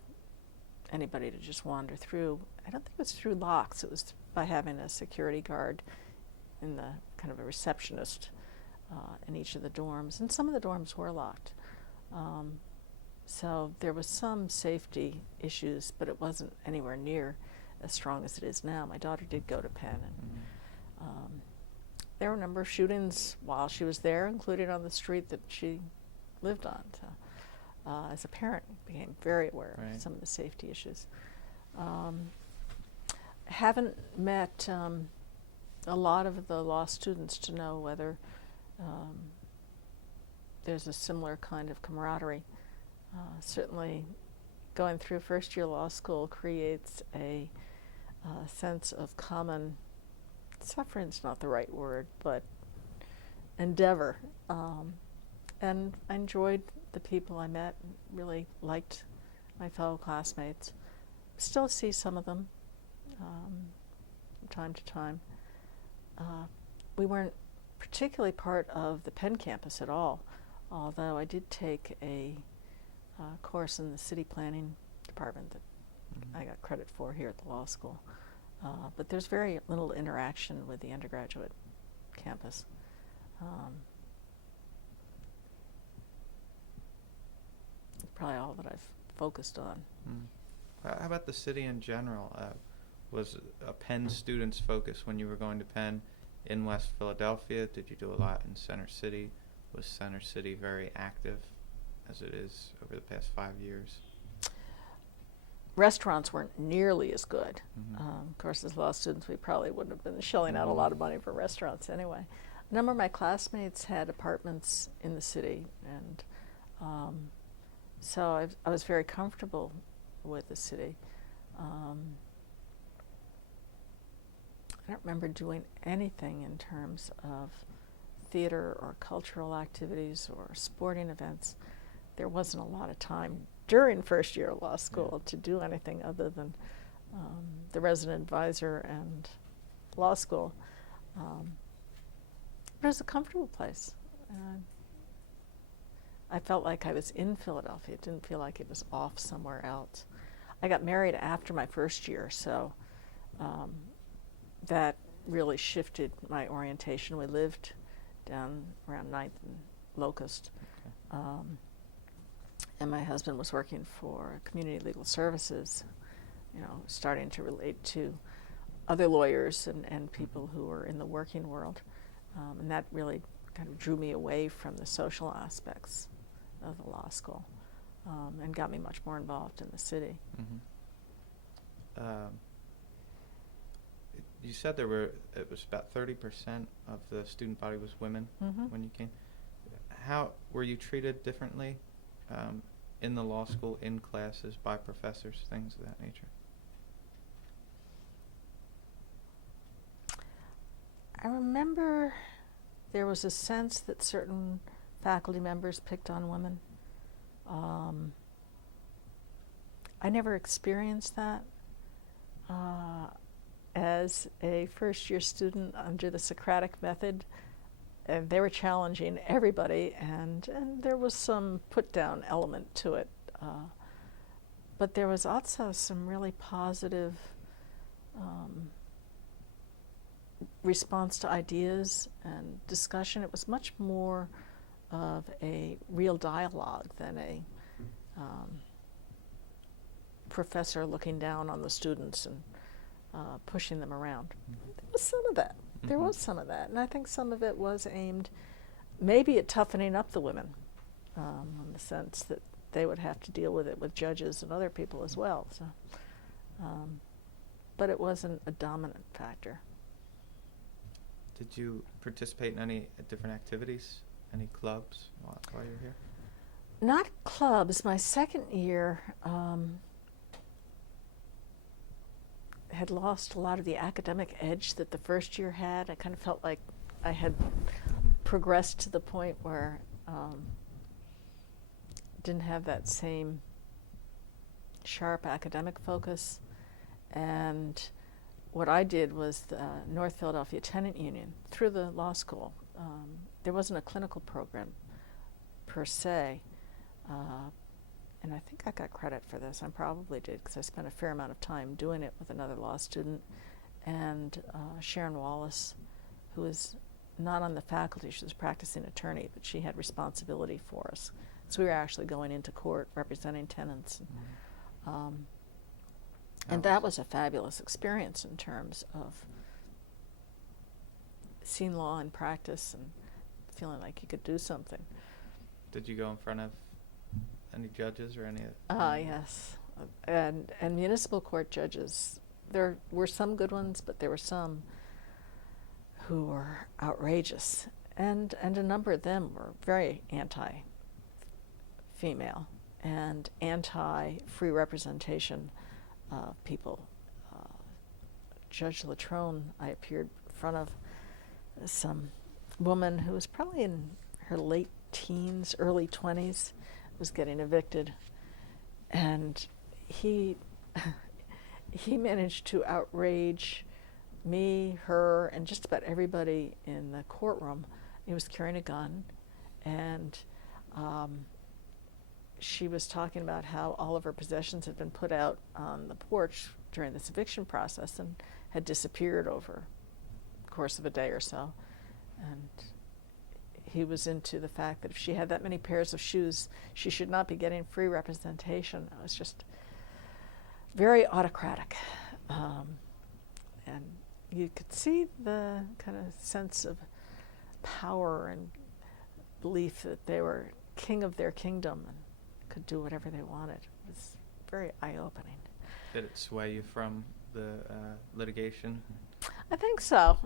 anybody to just wander through. I don't think it was through locks. It was by having a security guard in the kind of a receptionist in each of the dorms. And some of the dorms were locked. So there was some safety issues, but it wasn't anywhere near as strong as it is now. My daughter did go to Penn, and there were a number of shootings while she was there, including on the street that she lived on. So as a parent, became very aware Right. of some of the safety issues. Haven't met a lot of the law students to know whether there's a similar kind of camaraderie. Certainly, going through first year law school creates a sense of common suffering's not the right word, but endeavor. And I enjoyed the people I met, really liked my fellow classmates. Still see some of them from time to time. We weren't particularly part of the Penn campus at all, although I did take a course in the city planning department that I got credit for here at the law school. But there's very little interaction with the undergraduate campus. Probably all that I've focused on. How about the city in general? Was a Penn student's focus when you were going to Penn in West Philadelphia? Did you do a lot in Center City? Was Center City very active as it is over the past 5 years? Restaurants weren't nearly as good. Of course, as law students, we probably wouldn't have been shelling out a lot of money for restaurants anyway. A number of my classmates had apartments in the city, and so I was very comfortable with the city. I don't remember doing anything in terms of theater or cultural activities or sporting events. There wasn't a lot of time during first year of law school to do anything other than the resident advisor and law school. But it was a comfortable place. I felt like I was in Philadelphia. It didn't feel like it was off somewhere else. I got married after my first year, so that really shifted my orientation. We lived down around 9th and Locust. And my husband was working for Community Legal Services, starting to relate to other lawyers and people who were in the working world. And that really kind of drew me away from the social aspects of the law school and got me much more involved in the city. You said it was about 30% of the student body was women when you came. How were you treated differently in the law school, in classes, by professors, things of that nature? I remember there was a sense that certain faculty members picked on women. I never experienced that. As a first-year student under the Socratic method, and they were challenging everybody, and there was some put-down element to it. But there was also some really positive response to ideas and discussion. It was much more of a real dialogue than a professor looking down on the students and pushing them around. There was some of that. There was some of that. And I think some of it was aimed maybe at toughening up the women in the sense that they would have to deal with it with judges and other people as well. So, but it wasn't a dominant factor. Did you participate in any different activities, any clubs while you were here? Not clubs. My second year had lost a lot of the academic edge that the first year had. I kind of felt like I had progressed to the point where didn't have that same sharp academic focus. And what I did was the North Philadelphia Tenant Union through the law school. There wasn't a clinical program per se, and I think I got credit for this. I probably did because I spent a fair amount of time doing it with another law student and Sharon Wallace, who was not on the faculty. She was a practicing attorney, but she had responsibility for us. So we were actually going into court representing tenants. And that was a fabulous experience in terms of seeing law in practice and feeling like you could do something. Did you go in front of any judges or any? Yes, and municipal court judges. There were some good ones, but there were some who were outrageous, and a number of them were very anti-female and anti-free representation of people. Judge Latrone, I appeared in front of some woman who was probably in her late teens, early 20s, was getting evicted, and he managed to outrage me, her, and just about everybody in the courtroom. He was carrying a gun, and she was talking about how all of her possessions had been put out on the porch during this eviction process and had disappeared over the course of a day or so. And he was into the fact that if she had that many pairs of shoes, she should not be getting free representation. It was just very autocratic. And you could see the kind of sense of power and belief that they were king of their kingdom and could do whatever they wanted. It was very eye-opening. Did it sway you from the litigation? I think so.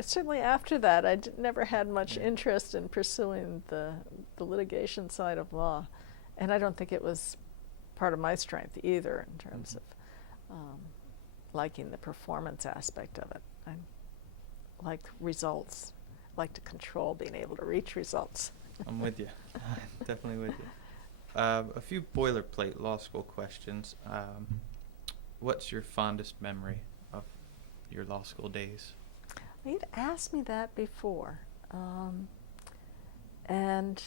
Certainly after that, I never had much interest in pursuing the litigation side of law. And I don't think it was part of my strength either in terms of liking the performance aspect of it. I like results, like to control being able to reach results. I'm with you. Definitely with you. A few boilerplate law school questions. What's your fondest memory of your law school days? You'd asked me that before. And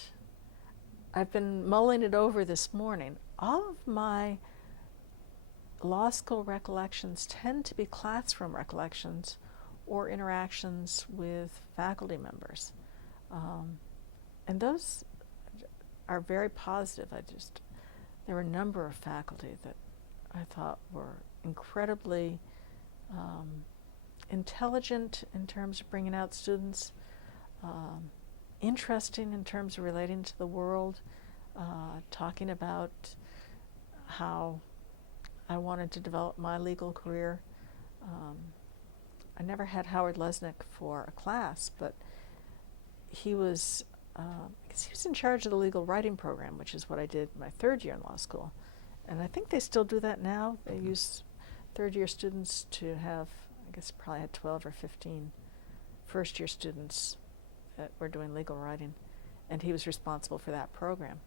I've been mulling it over this morning. All of my law school recollections tend to be classroom recollections or interactions with faculty members. And those are very positive. There were a number of faculty that I thought were incredibly intelligent in terms of bringing out students, interesting in terms of relating to the world, talking about how I wanted to develop my legal career. I never had Howard Lesnick for a class, but he was because he was in charge of the legal writing program, which is what I did my third year in law school. And I think they still do that now. They use third-year students to have, I guess probably had 12 or 15 first-year students that were doing legal writing. And he was responsible for that program.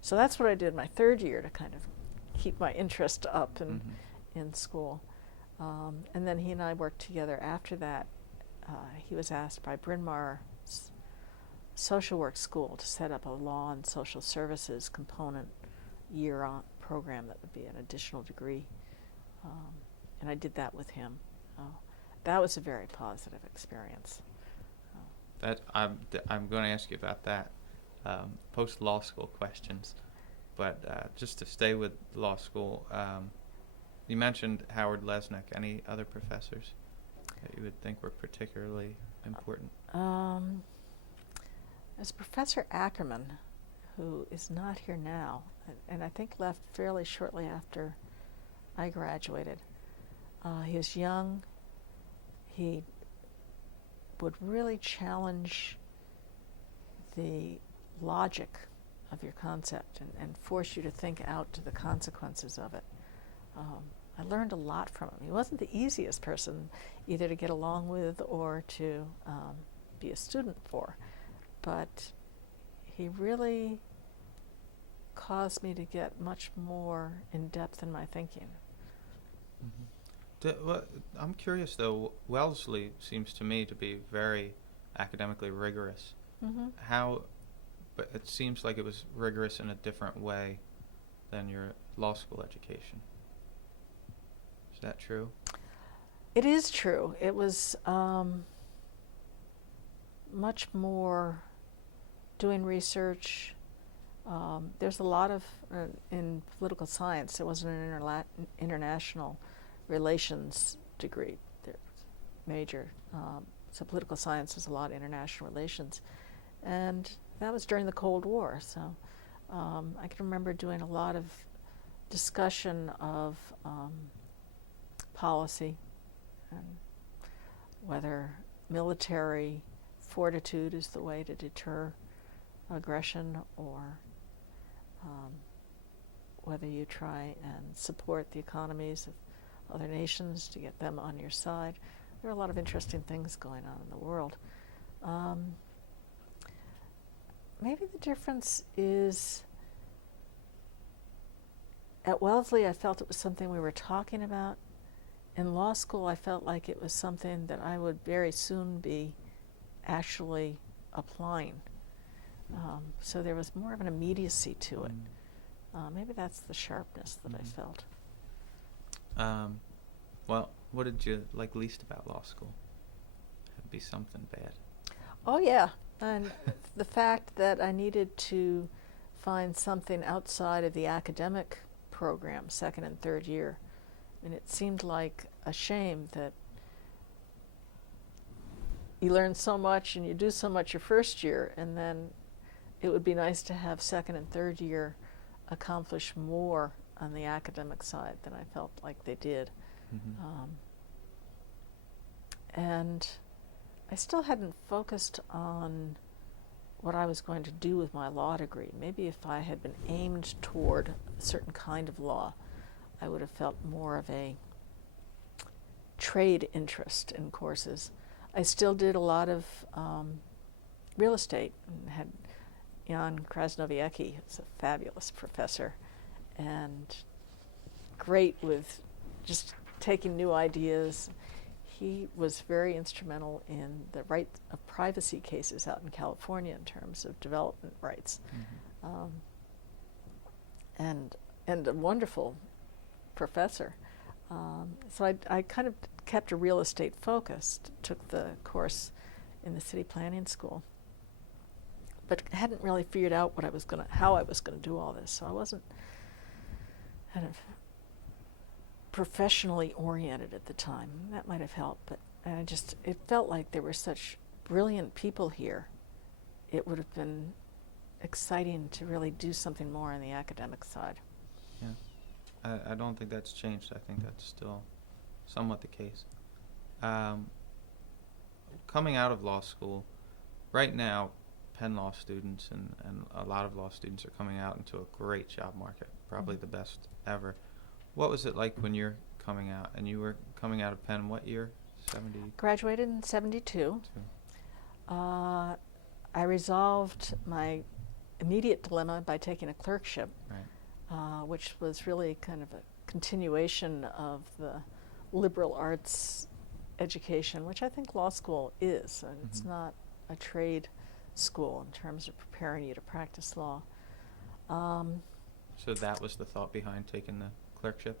So that's what I did my third year to kind of keep my interest up in school. And then he and I worked together after that. He was asked by Bryn Mawr's social work school to set up a law and social services component year-on program that would be an additional degree. And I did that with him. That was a very positive experience. That I'm going to ask you about that post-law school questions. But just to stay with law school, you mentioned Howard Lesnick. Any other professors that you would think were particularly important? There's Professor Ackerman, who is not here now, and I think left fairly shortly after I graduated. He was young. He would really challenge the logic of your concept and force you to think out to the consequences of it. I learned a lot from him. He wasn't the easiest person either to get along with or to be a student for, but he really caused me to get much more in depth in my thinking. I'm curious though, Wellesley seems to me to be very academically rigorous. But it seems like it was rigorous in a different way than your law school education. Is that true? It is true. It was much more doing research. There's a lot of, in political science, there wasn't an international relations degree. There's major. So political science was a lot of international relations. And that was during the Cold War. So I can remember doing a lot of discussion of policy and whether military fortitude is the way to deter aggression, or whether you try and support the economies of other nations to get them on your side. There are a lot of interesting things going on in the world. Maybe the difference is at Wellesley I felt it was something we were talking about. In law school I felt like it was something that I would very soon be actually applying. So there was more of an immediacy to it. Maybe that's the sharpness that I felt. Well, what did you like least about law school? It'd be something bad. Oh yeah, and the fact that I needed to find something outside of the academic program, second and third year. And it seemed like a shame that you learn so much and you do so much your first year, and then it would be nice to have second and third year accomplish more on the academic side than I felt like they did. And I still hadn't focused on what I was going to do with my law degree. Maybe if I had been aimed toward a certain kind of law, I would have felt more of a trade interest in courses. I still did a lot of real estate and had Jan Krasnowiecki, who's a fabulous professor and great with just taking new ideas. He was very instrumental in the right of privacy cases out in California in terms of development rights. And a wonderful professor. So I kind of kept a real estate focus, took the course in the city planning school, but hadn't really figured out how I was gonna do all this. So I wasn't kind of professionally oriented at the time. That might have helped, but it felt like there were such brilliant people here. It would have been exciting to really do something more on the academic side. Yeah, I don't think that's changed. I think that's still somewhat the case. Coming out of law school, right now, Penn Law students and a lot of law students are coming out into a great job market, probably the best ever. What was it like when you're coming out? And you were coming out of Penn, what year? 70? Graduated in 72. I resolved my immediate dilemma by taking a clerkship, which was really kind of a continuation of the liberal arts education, which I think law school is, and it's not a trade school in terms of preparing you to practice law. So that was the thought behind taking the clerkship?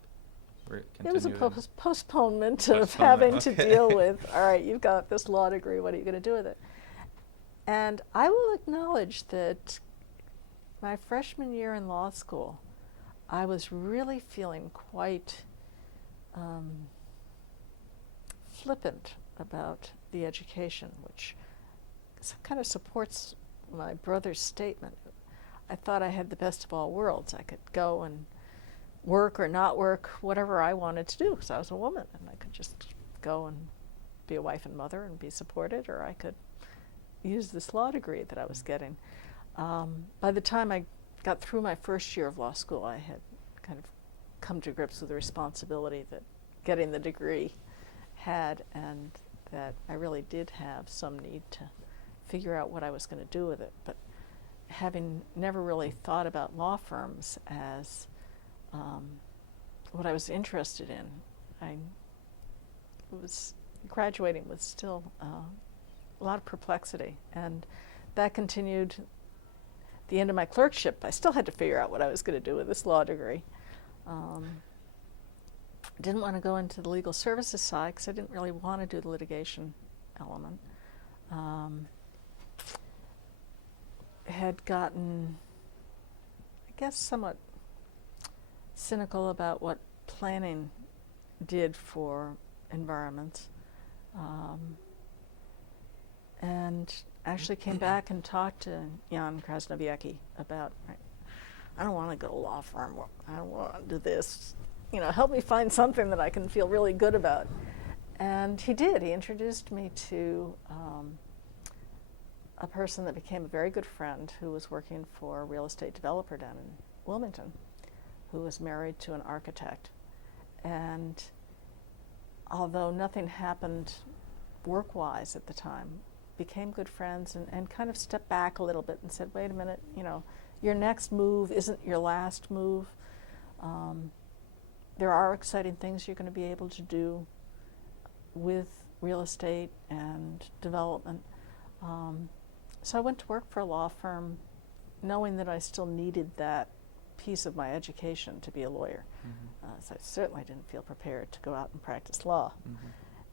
It was a postponement of having to deal with, all right, you've got this law degree, what are you going to do with it? And I will acknowledge that my freshman year in law school, I was really feeling quite flippant about the education, which kind of supports my brother's statement. I thought I had the best of all worlds. I could go and work or not work, whatever I wanted to do, because I was a woman, and I could just go and be a wife and mother and be supported, or I could use this law degree that I was getting. By the time I got through my first year of law school, I had kind of come to grips with the responsibility that getting the degree had, and that I really did have some need to figure out what I was going to do with it. But having never really thought about law firms as what I was interested in, I was graduating with still a lot of perplexity, and that continued. The end of my clerkship, I still had to figure out what I was going to do with this law degree. Didn't want to go into the legal services side because I didn't really want to do the litigation element. Had gotten, I guess, somewhat cynical about what planning did for environments, and actually came back and talked to Jan Krasnowiecki about I don't want to go to a law firm. I don't want to do this. Help me find something that I can feel really good about. And he did. He introduced me to a person that became a very good friend who was working for a real estate developer down in Wilmington, who was married to an architect. And although nothing happened work-wise at the time, became good friends and kind of stepped back a little bit and said, wait a minute, your next move isn't your last move. There are exciting things you're going to be able to do with real estate and development. So I went to work for a law firm knowing that I still needed that piece of my education to be a lawyer. So I certainly didn't feel prepared to go out and practice law.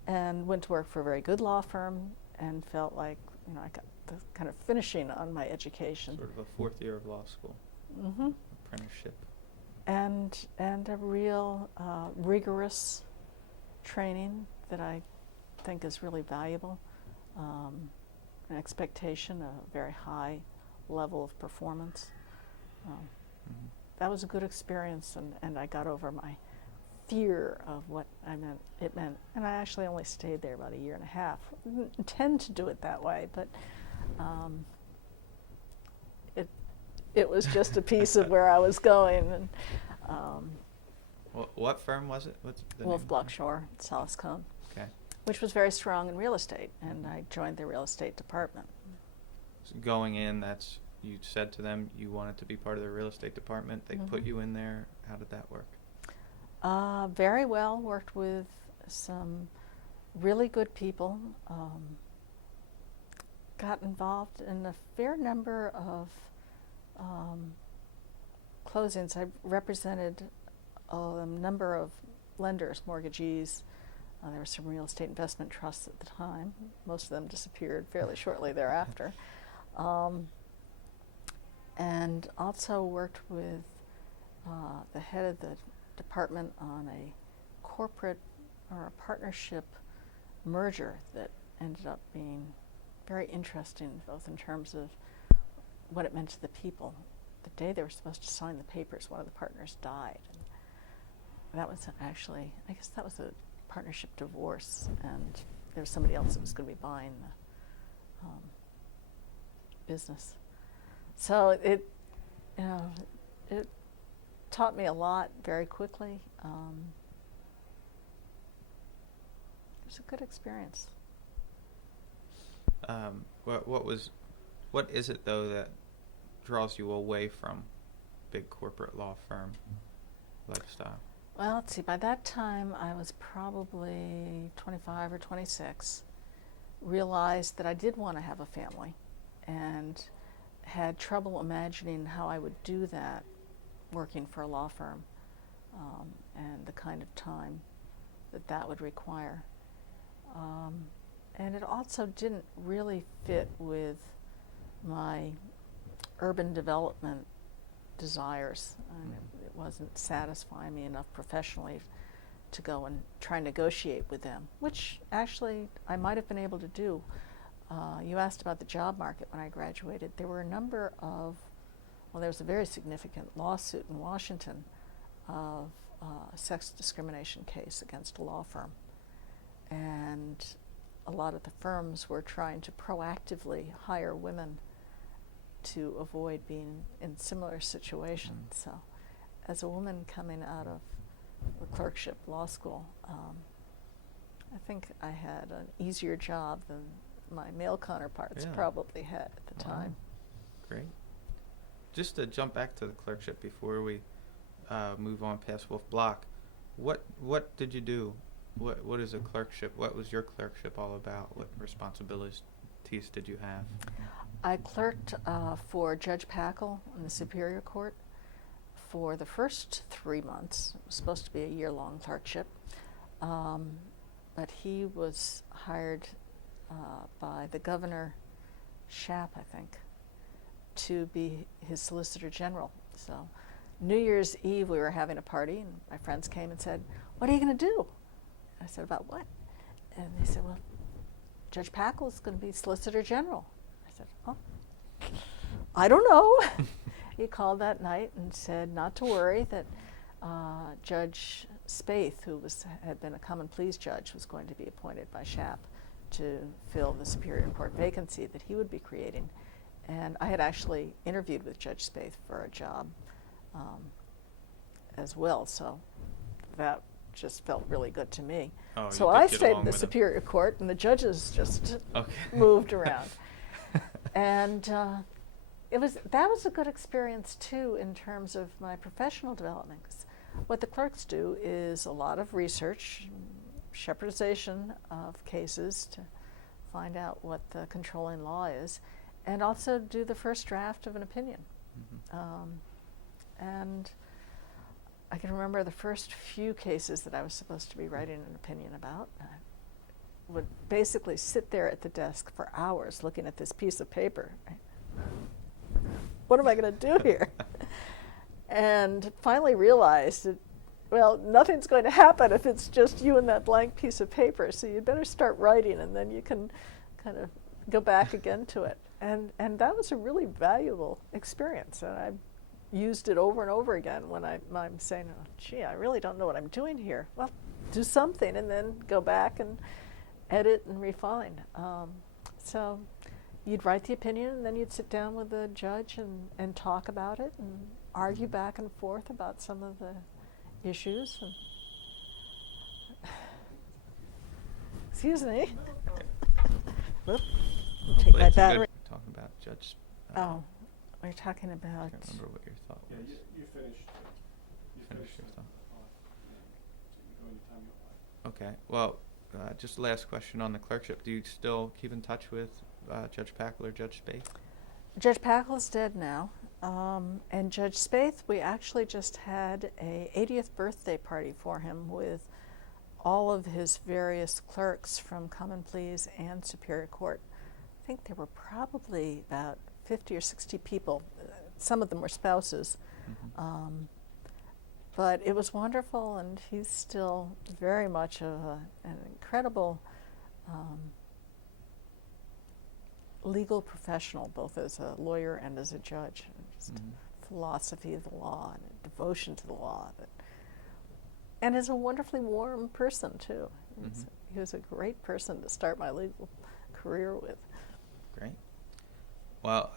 And went to work for a very good law firm and felt like, I got the kind of finishing on my education. Sort of a fourth year of law school. Apprenticeship. And a real rigorous training that I think is really valuable. An expectation, a very high level of performance. That was a good experience, and I got over my fear of what it meant. And I actually only stayed there about a year and a half. I didn't intend to do it that way, but it was just a piece of where I was going. And what firm was it? What's the Wolf name? Block Shore, Salascone, Okay. which was very strong in real estate, and I joined the real estate department. So going in, you said to them you wanted to be part of the real estate department. They put you in there. How did that work? Very well. Worked with some really good people. Got involved in a fair number of closings. I represented a number of lenders, mortgagees. There were some real estate investment trusts at the time. Most of them disappeared fairly shortly thereafter. And also worked with the head of the department on a corporate or a partnership merger that ended up being very interesting, both in terms of what it meant to the people. The day they were supposed to sign the papers, one of the partners died. And that was actually, I guess that was a partnership divorce, and there was somebody else that was going to be buying the business. So it taught me a lot very quickly. It was a good experience. What is it though that draws you away from big corporate law firm lifestyle? Well, let's see, by that time I was probably 25 or 26, realized that I did want to have a family, and had trouble imagining how I would do that working for a law firm, and the kind of time that would require. And it also didn't really fit with my urban development desires. It wasn't satisfying me enough professionally to go and try and negotiate with them, which actually I might have been able to do. You asked about the job market when I graduated. There were a number of, there was a very significant lawsuit in Washington of a sex discrimination case against a law firm. And a lot of the firms were trying to proactively hire women to avoid being in similar situations. So as a woman coming out of the clerkship law school, I think I had an easier job than my male counterparts probably had at the time. Great. Just to jump back to the clerkship before we move on past Wolf Block, what did you do? What is a clerkship? What was your clerkship all about? What responsibilities did you have? I clerked for Judge Packle in the Superior Court for the first 3 months. It was supposed to be a year-long clerkship, but he was hired by the Governor Shapp, I think, to be his Solicitor General. So New Year's Eve we were having a party, and my friends came and said, "What are you going to do?" I said, "About what?" And they said, "Well, Judge Packle is going to be Solicitor General." I said, "Oh, I don't know." he called that night and said not to worry, that Judge Spaeth, who had been a common pleas judge, was going to be appointed by SHAP to fill the Superior Court vacancy that he would be creating. And I had actually interviewed with Judge Spaeth for a job as well, so that just felt really good to me. Oh, so you did I get stayed along in the with him. Superior Court, and the judges just Okay. moved around. And that was a good experience too in terms of my professional development. 'Cause what the clerks do is a lot of research, shepherdization of cases to find out what the controlling law is, and also do the first draft of an opinion. And I can remember the first few cases that I was supposed to be writing an opinion about. I would basically sit there at the desk for hours looking at this piece of paper. What am I going to do here? And finally realized that, well, nothing's going to happen if it's just you and that blank piece of paper, so you'd better start writing, and then you can kind of go back again to it. And that was a really valuable experience, and I used it over and over again when I'm saying, oh, gee, I really don't know what I'm doing here. Well, do something, and then go back and edit and refine. So you'd write the opinion, and then you'd sit down with the judge and talk about it and argue back and forth about some of the issues. Excuse me. Whoop. Take Hopefully my it's a battery. good talking about Judge. Oh, we're talking I about. can't remember what your thought Yeah, was. you finished. You Finished finished your the thought. thought. So you go anytime you want. Okay. Well, just last question on the clerkship. Do you still keep in touch with Judge Packle or Judge Spaeth? Judge Packle is dead now, and Judge Spaeth, we actually just had a 80th birthday party for him with all of his various clerks from Common Pleas and Superior Court. I think there were probably about 50 or 60 people. Some of them were spouses. Mm-hmm. But it was wonderful, and he's still very much an incredible legal professional, both as a lawyer and as a judge. And just philosophy of the law and a devotion to the law. And is a wonderfully warm person, too. He was a great person to start my legal career with. Great. Well,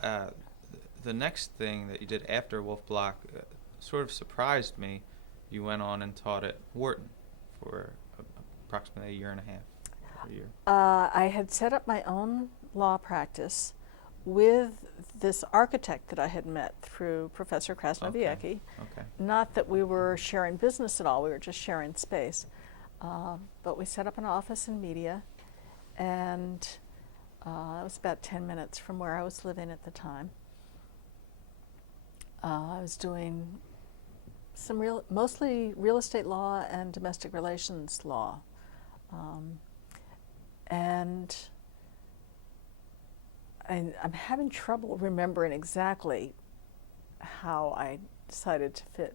the next thing that you did after Wolf Block sort of surprised me. You went on and taught at Wharton for approximately a year and a half. A year. I had set up my own law practice with this architect that I had met through Professor Krasnowiecki. Okay. Not that we were sharing business at all, we were just sharing space. But we set up an office in media, and it was about 10 minutes from where I was living at the time. I was doing mostly real estate law and domestic relations law. And I'm having trouble remembering exactly how I decided to fit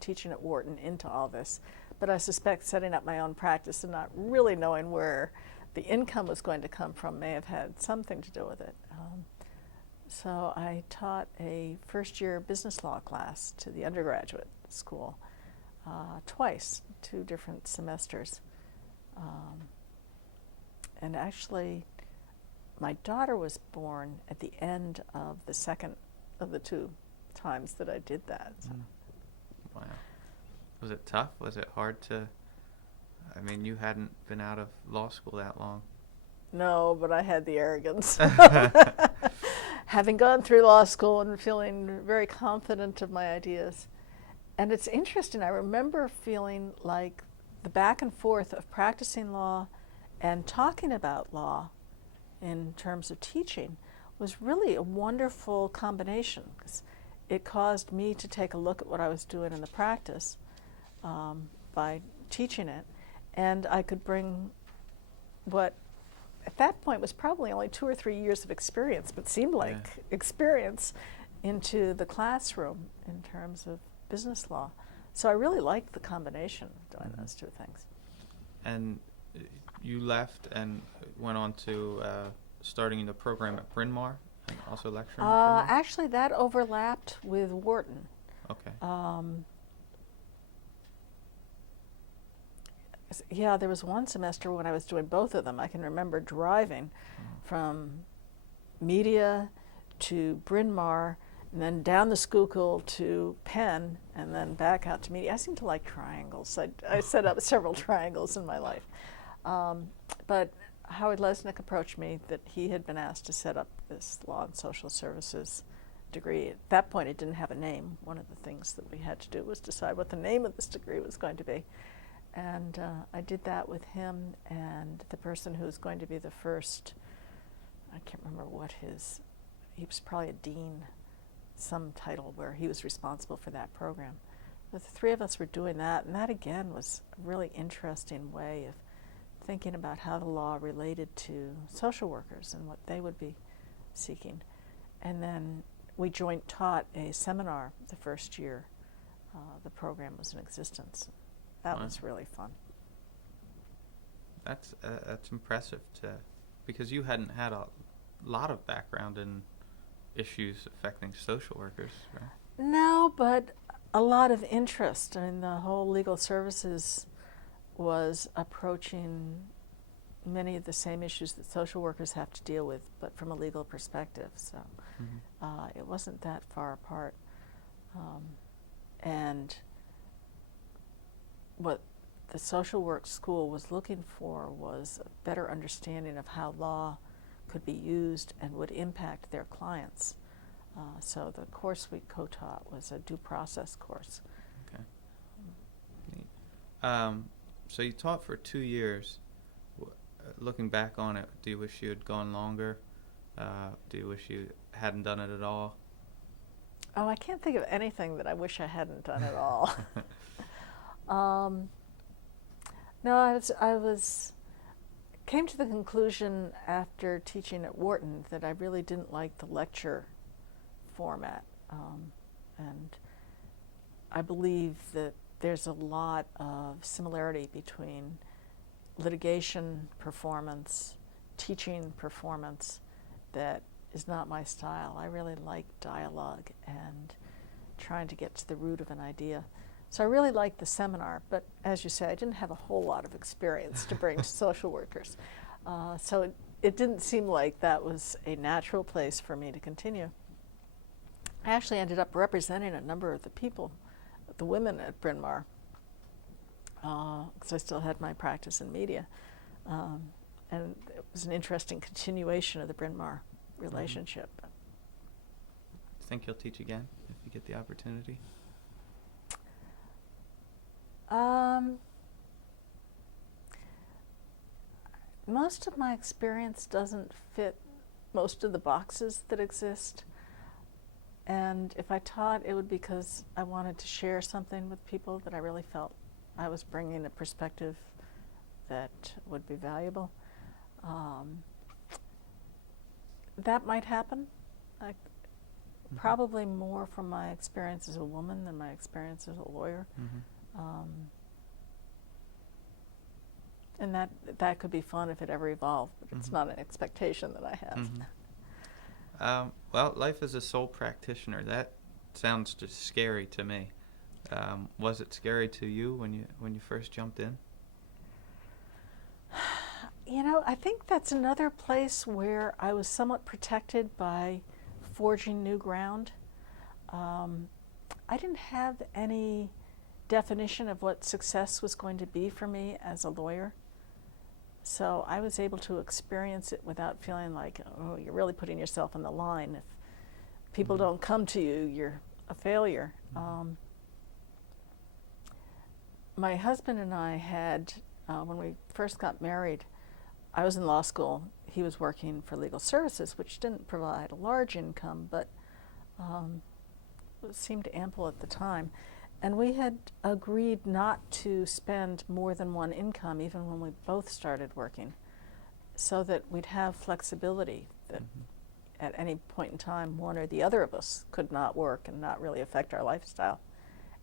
teaching at Wharton into all this. But I suspect setting up my own practice and not really knowing where the income was going to come from may have had something to do with it. So I taught a first-year business law class to the undergraduate school twice, 2 different semesters. And actually, my daughter was born at the end of the second of the 2 times that I did that. So. Wow. Was it tough? Was it hard to... I mean, you hadn't been out of law school that long. No, but I had the arrogance. Having gone through law school and feeling very confident of my ideas. And it's interesting, I remember feeling like the back and forth of practicing law and talking about law in terms of teaching was really a wonderful combination, because it caused me to take a look at what I was doing in the practice by teaching it, and I could bring what at that point was probably only 2 or 3 years of experience, but seemed like experience into the classroom in terms of business law. So I really liked the combination of doing those 2 things. And you left and went on to starting the program at Bryn Mawr also lecturing? at Bryn Mawr? Actually, that overlapped with Wharton. Okay. Yeah, there was one semester when I was doing both of them. I can remember driving from Media to Bryn Mawr, and then down the Schuylkill to Penn, and then back out to Media. I seem to like triangles. I set up several triangles in my life. But Howard Lesnick approached me that he had been asked to set up this law and social services degree. At that point, it didn't have a name. One of the things that we had to do was decide what the name of this degree was going to be. And I did that with him and the person who was going to be the first, I can't remember what he was probably a dean, some title where he was responsible for that program. But the three of us were doing that, and that again was a really interesting way of thinking about how the law related to social workers and what they would be seeking. And then we joint taught a seminar the first year the program was in existence. That Wow. was really fun. That's impressive because you hadn't had a lot of background in issues affecting social workers, right? No, but a lot of interest. I mean, the whole legal services was approaching many of the same issues that social workers have to deal with, but from a legal perspective. So it wasn't that far apart. And what the social work school was looking for was a better understanding of how law could be used and would impact their clients. So the course we co-taught was a due process course. Okay. Neat. So you taught for 2 years. Looking back on it, do you wish you had gone longer? Do you wish you hadn't done it at all? Oh, I can't think of anything that I wish I hadn't done at all. No, I came to the conclusion after teaching at Wharton that I really didn't like the lecture format. And I believe that there's a lot of similarity between litigation performance, teaching performance that is not my style. I really like dialogue and trying to get to the root of an idea. So I really liked the seminar, but as you say, I didn't have a whole lot of experience to bring to social workers. So it didn't seem like that was a natural place for me to continue. I actually ended up representing a number of the people, the women at Bryn Mawr, because I still had my practice in media. And it was an interesting continuation of the Bryn Mawr relationship. Think you'll teach again if you get the opportunity? Most of my experience doesn't fit most of the boxes that exist. And if I taught, it would be because I wanted to share something with people that I really felt I was bringing a perspective that would be valuable. That might happen. Probably more from my experience as a woman than my experience as a lawyer. And that could be fun if it ever evolved, but it's not an expectation that I have. Well, life as a sole practitioner, that sounds just scary to me. Was it scary to you when you first jumped in? You know, I think that's another place where I was somewhat protected by forging new ground. I didn't have any definition of what success was going to be for me as a lawyer. So I was able to experience it without feeling like, oh, you're really putting yourself on the line. If people don't come to you, you're a failure. My husband and I had, when we first got married, I was in law school. He was working for legal services, which didn't provide a large income, but it seemed ample at the time. And we had agreed not to spend more than one income, even when we both started working, so that we'd have flexibility that at any point in time, one or the other of us could not work and not really affect our lifestyle.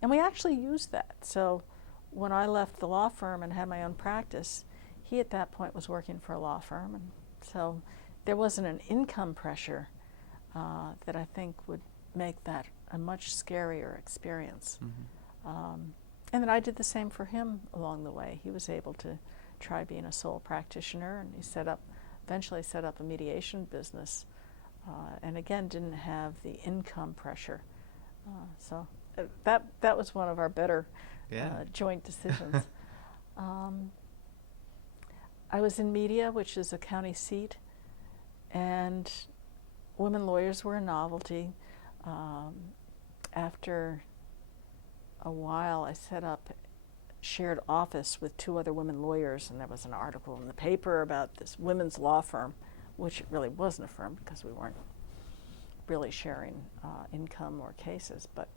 And we actually used that. So when I left the law firm and had my own practice, he at that point was working for a law firm. And so there wasn't an income pressure, that I think would make that a much scarier experience. And then I did the same for him along the way. He was able to try being a sole practitioner, and he eventually set up a mediation business, and again didn't have the income pressure. So that was one of our better joint decisions. I was in media, which is a county seat, and women lawyers were a novelty. After a while, I set up shared office with 2 other women lawyers, and there was an article in the paper about this women's law firm, which it really wasn't a firm because we weren't really sharing income or cases, but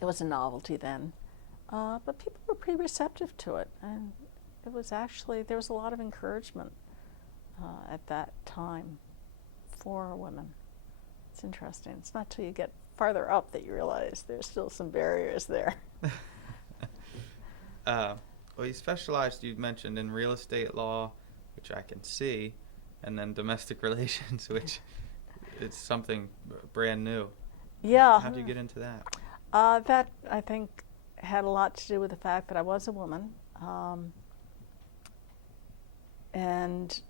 it was a novelty then. But people were pretty receptive to it, and it was actually, there was a lot of encouragement at that time for women. It's interesting. It's not till you get farther up that you realize there's still some barriers there. Well, you specialized, you mentioned, in real estate law, which I can see, and then domestic relations, which is something brand new. Yeah. How'd you get into that? That, I think, had a lot to do with the fact that I was a woman. And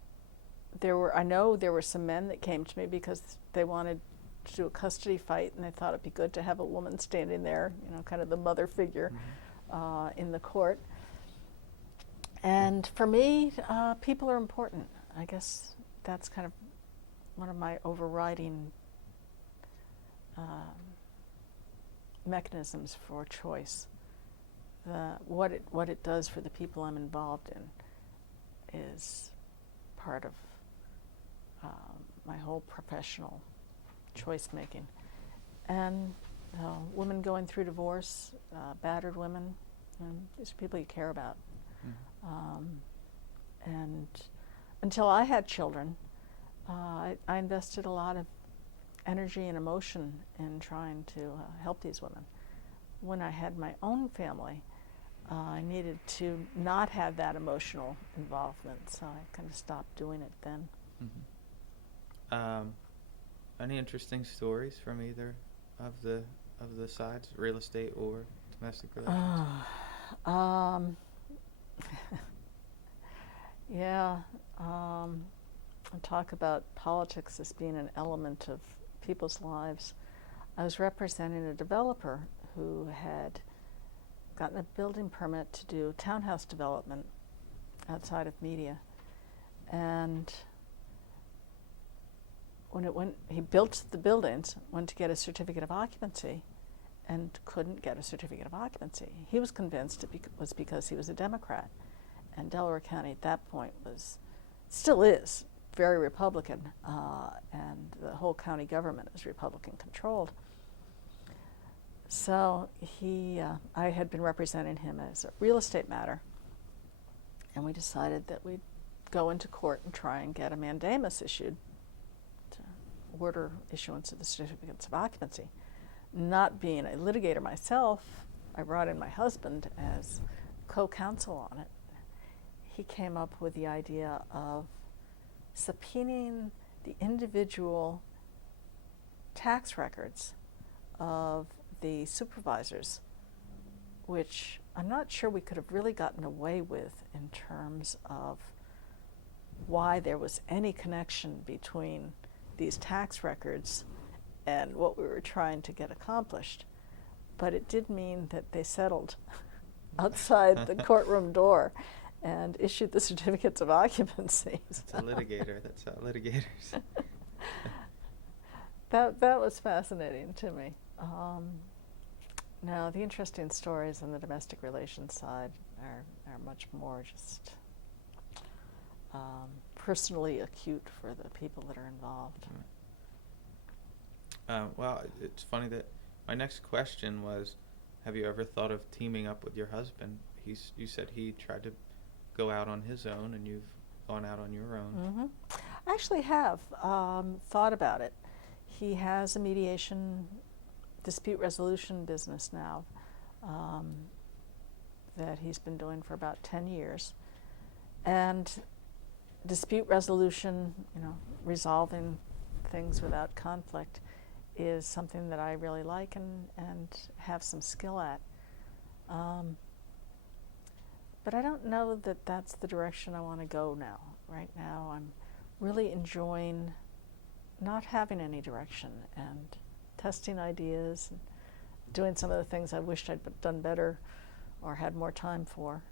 I know there were some men that came to me because they wanted to do a custody fight, and they thought it'd be good to have a woman standing there, kind of the mother figure in the court. And for me, people are important. I guess that's kind of one of my overriding mechanisms for choice. What it does for the people I'm involved in is part of my whole professional choice making. And women going through divorce, battered women, and these are people you care about. And until I had children, I invested a lot of energy and emotion in trying to help these women. When I had my own family, I needed to not have that emotional involvement, so I kind of stopped doing it then. Any interesting stories from either of the sides, real estate or domestic relations? Yeah, I talk about politics as being an element of people's lives. I was representing a developer who had gotten a building permit to do townhouse development outside of media. And when he built the buildings, went to get a certificate of occupancy and couldn't get a certificate of occupancy. He was convinced it was because he was a Democrat. And Delaware County at that point still is, very Republican, and the whole county government is Republican controlled. So I had been representing him as a real estate matter, and we decided that we'd go into court and try and get a mandamus issued to order issuance of the certificates of occupancy. Not being a litigator myself, I brought in my husband as co-counsel on it. He came up with the idea of subpoenaing the individual tax records of the supervisors, which I'm not sure we could have really gotten away with in terms of why there was any connection between these tax records and what we were trying to get accomplished. But it did mean that they settled outside the courtroom door and issued the certificates of occupancy. That's a litigator. That's how litigators. That was fascinating to me. Now, the interesting stories on the domestic relations side are much more just personally acute for the people that are involved. Well, it's funny that my next question was, have you ever thought of teaming up with your husband? You said he tried to go out on his own, and you've gone out on your own. Mm-hmm. I actually have thought about it. He has a mediation dispute resolution business now that he's been doing for about 10 years. And dispute resolution, resolving things without conflict is something that I really like and have some skill at. But I don't know that that's the direction I want to go now. Right now I'm really enjoying not having any direction and testing ideas and doing some of the things I wished I'd done better or had more time for.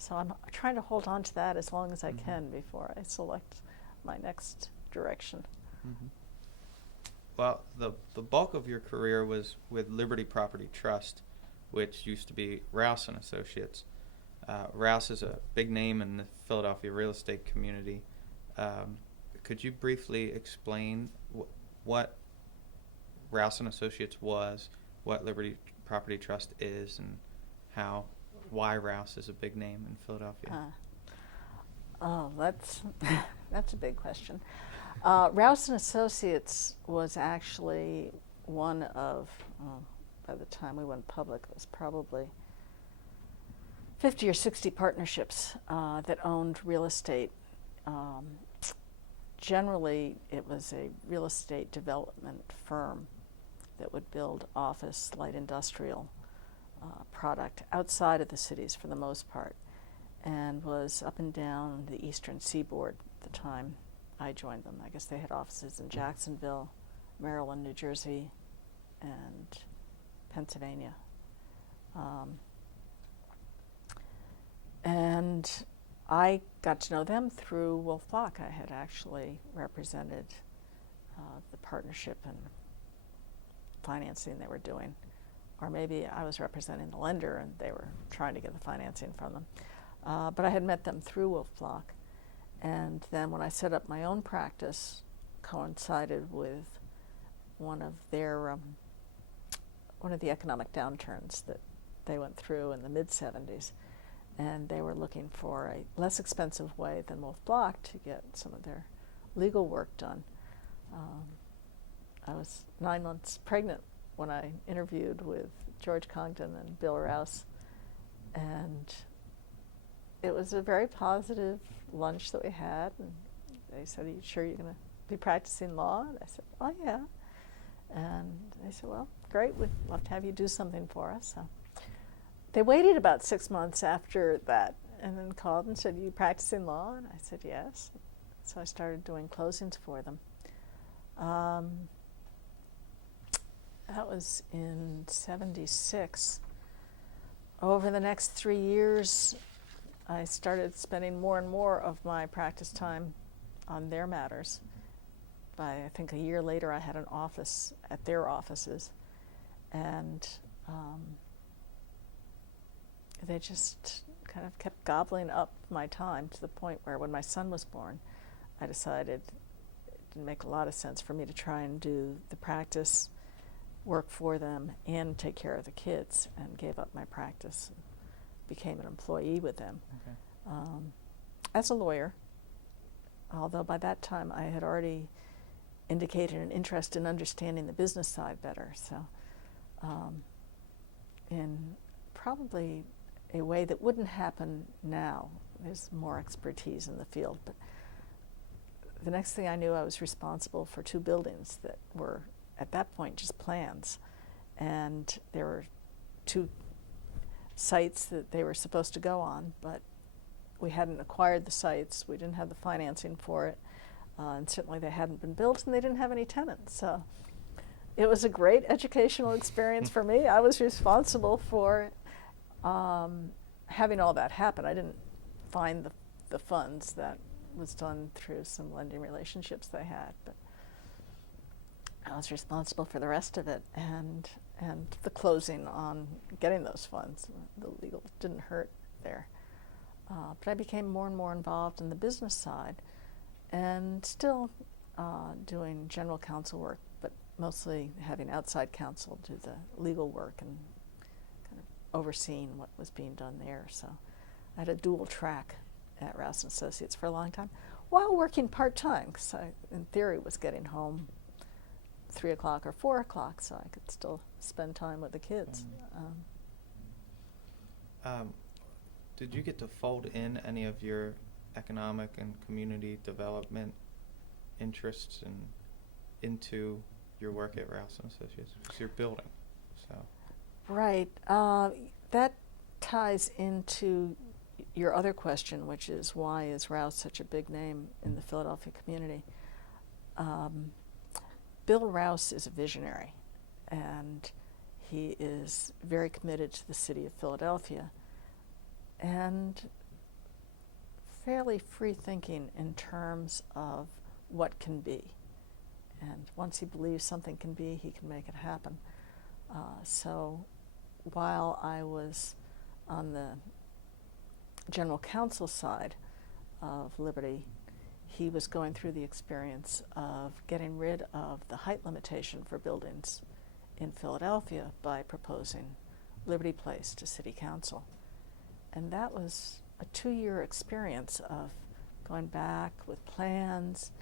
So I'm trying to hold on to that as long as I can before I select my next direction. Mm-hmm. Well, the bulk of your career was with Liberty Property Trust, which used to be Rouse and Associates. Rouse is a big name in the Philadelphia real estate community. Could you briefly explain what Rouse and Associates was, what Liberty Property Trust is, and why Rouse is a big name in Philadelphia? That's a big question. Rouse and Associates was actually one of, by the time we went public, it was probably 50 or 60 partnerships that owned real estate. Generally, it was a real estate development firm that would build office, light industrial product outside of the cities for the most part, and was up and down the eastern seaboard at the time I joined them. I guess they had offices in Jacksonville, Maryland, New Jersey, and Pennsylvania. And I got to know them through Wolf Block. I had actually represented the partnership and financing they were doing. Or maybe I was representing the lender and they were trying to get the financing from them. But I had met them through Wolf Block. And then when I set up my own practice, coincided with one of the economic downturns that they went through in the mid-'70s. And they were looking for a less expensive way than Wolf Block to get some of their legal work done. I was 9 months pregnant when I interviewed with George Congdon and Bill Rouse, and it was a very positive lunch that we had. And they said, "Are you sure you're going to be practicing law?" And I said, "Oh yeah." And they said, "Well, great. We'd love to have you do something for us." So they waited about 6 months after that and then called and said, "Are you practicing law?" And I said, "Yes." So I started doing closings for them. That was in '76. Over the next 3 years, I started spending more and more of my practice time on their matters. By, I think, a year later, I had an office at their offices. And they just kind of kept gobbling up my time to the point where when my son was born, I decided it didn't make a lot of sense for me to try and do the practice work for them and take care of the kids, and gave up my practice and became an employee with them. Okay. As a lawyer, although by that time I had already indicated an interest in understanding the business side better. So in probably a way that wouldn't happen now. There's more expertise in the field, but the next thing I knew, I was responsible for 2 buildings that were at that point just plans, and there were 2 sites that they were supposed to go on, but we hadn't acquired the sites, we didn't have the financing for it, and certainly they hadn't been built and they didn't have any tenants. So it was a great educational experience for me. I was responsible for having all that happen. I didn't find the funds. That was done through some lending relationships they had, but I was responsible for the rest of it and the closing on getting those funds. The legal didn't hurt there. But I became more and more involved in the business side and still doing general counsel work, but mostly having outside counsel do the legal work and kind of overseeing what was being done there. So I had a dual track at Rouse & Associates for a long time while working part-time, because I, in theory, was getting home 3 o'clock or 4 o'clock, so I could still spend time with the kids. Did you get to fold in any of your economic and community development interests into your work at Rouse and Associates? Because you're building, so. Right. That ties into your other question, which is why is Rouse such a big name in the Philadelphia community? Bill Rouse is a visionary, and he is very committed to the city of Philadelphia and fairly free-thinking in terms of what can be. And once he believes something can be, he can make it happen. So while I was on the general counsel side of Liberty, he was going through the experience of getting rid of the height limitation for buildings in Philadelphia by proposing Liberty Place to City Council. And that was a 2-year experience of going back with plans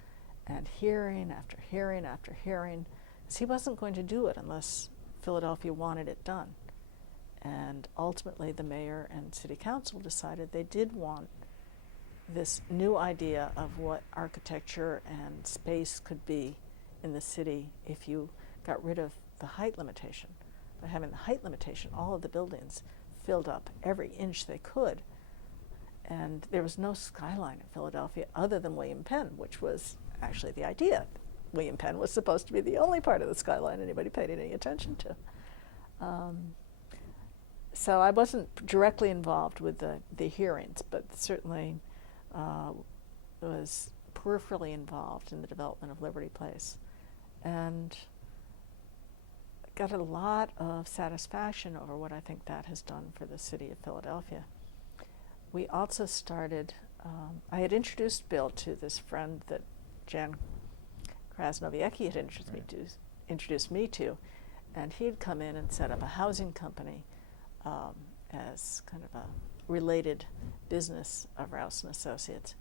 and hearing after hearing after hearing, because he wasn't going to do it unless Philadelphia wanted it done. And ultimately the mayor and city council decided they did want this new idea of what architecture and space could be in the city if you got rid of the height limitation. By having the height limitation, all of the buildings filled up every inch they could. And there was no skyline in Philadelphia other than William Penn, which was actually the idea. William Penn was supposed to be the only part of the skyline anybody paid any attention to. So I wasn't directly involved with the hearings, but certainly was peripherally involved in the development of Liberty Place, and got a lot of satisfaction over what I think that has done for the city of Philadelphia. We also started, I had introduced Bill to this friend that Jan Krasnowiecki had introduced me to, and he'd come in and set up a housing company as kind of a related business of Rouse and Associates.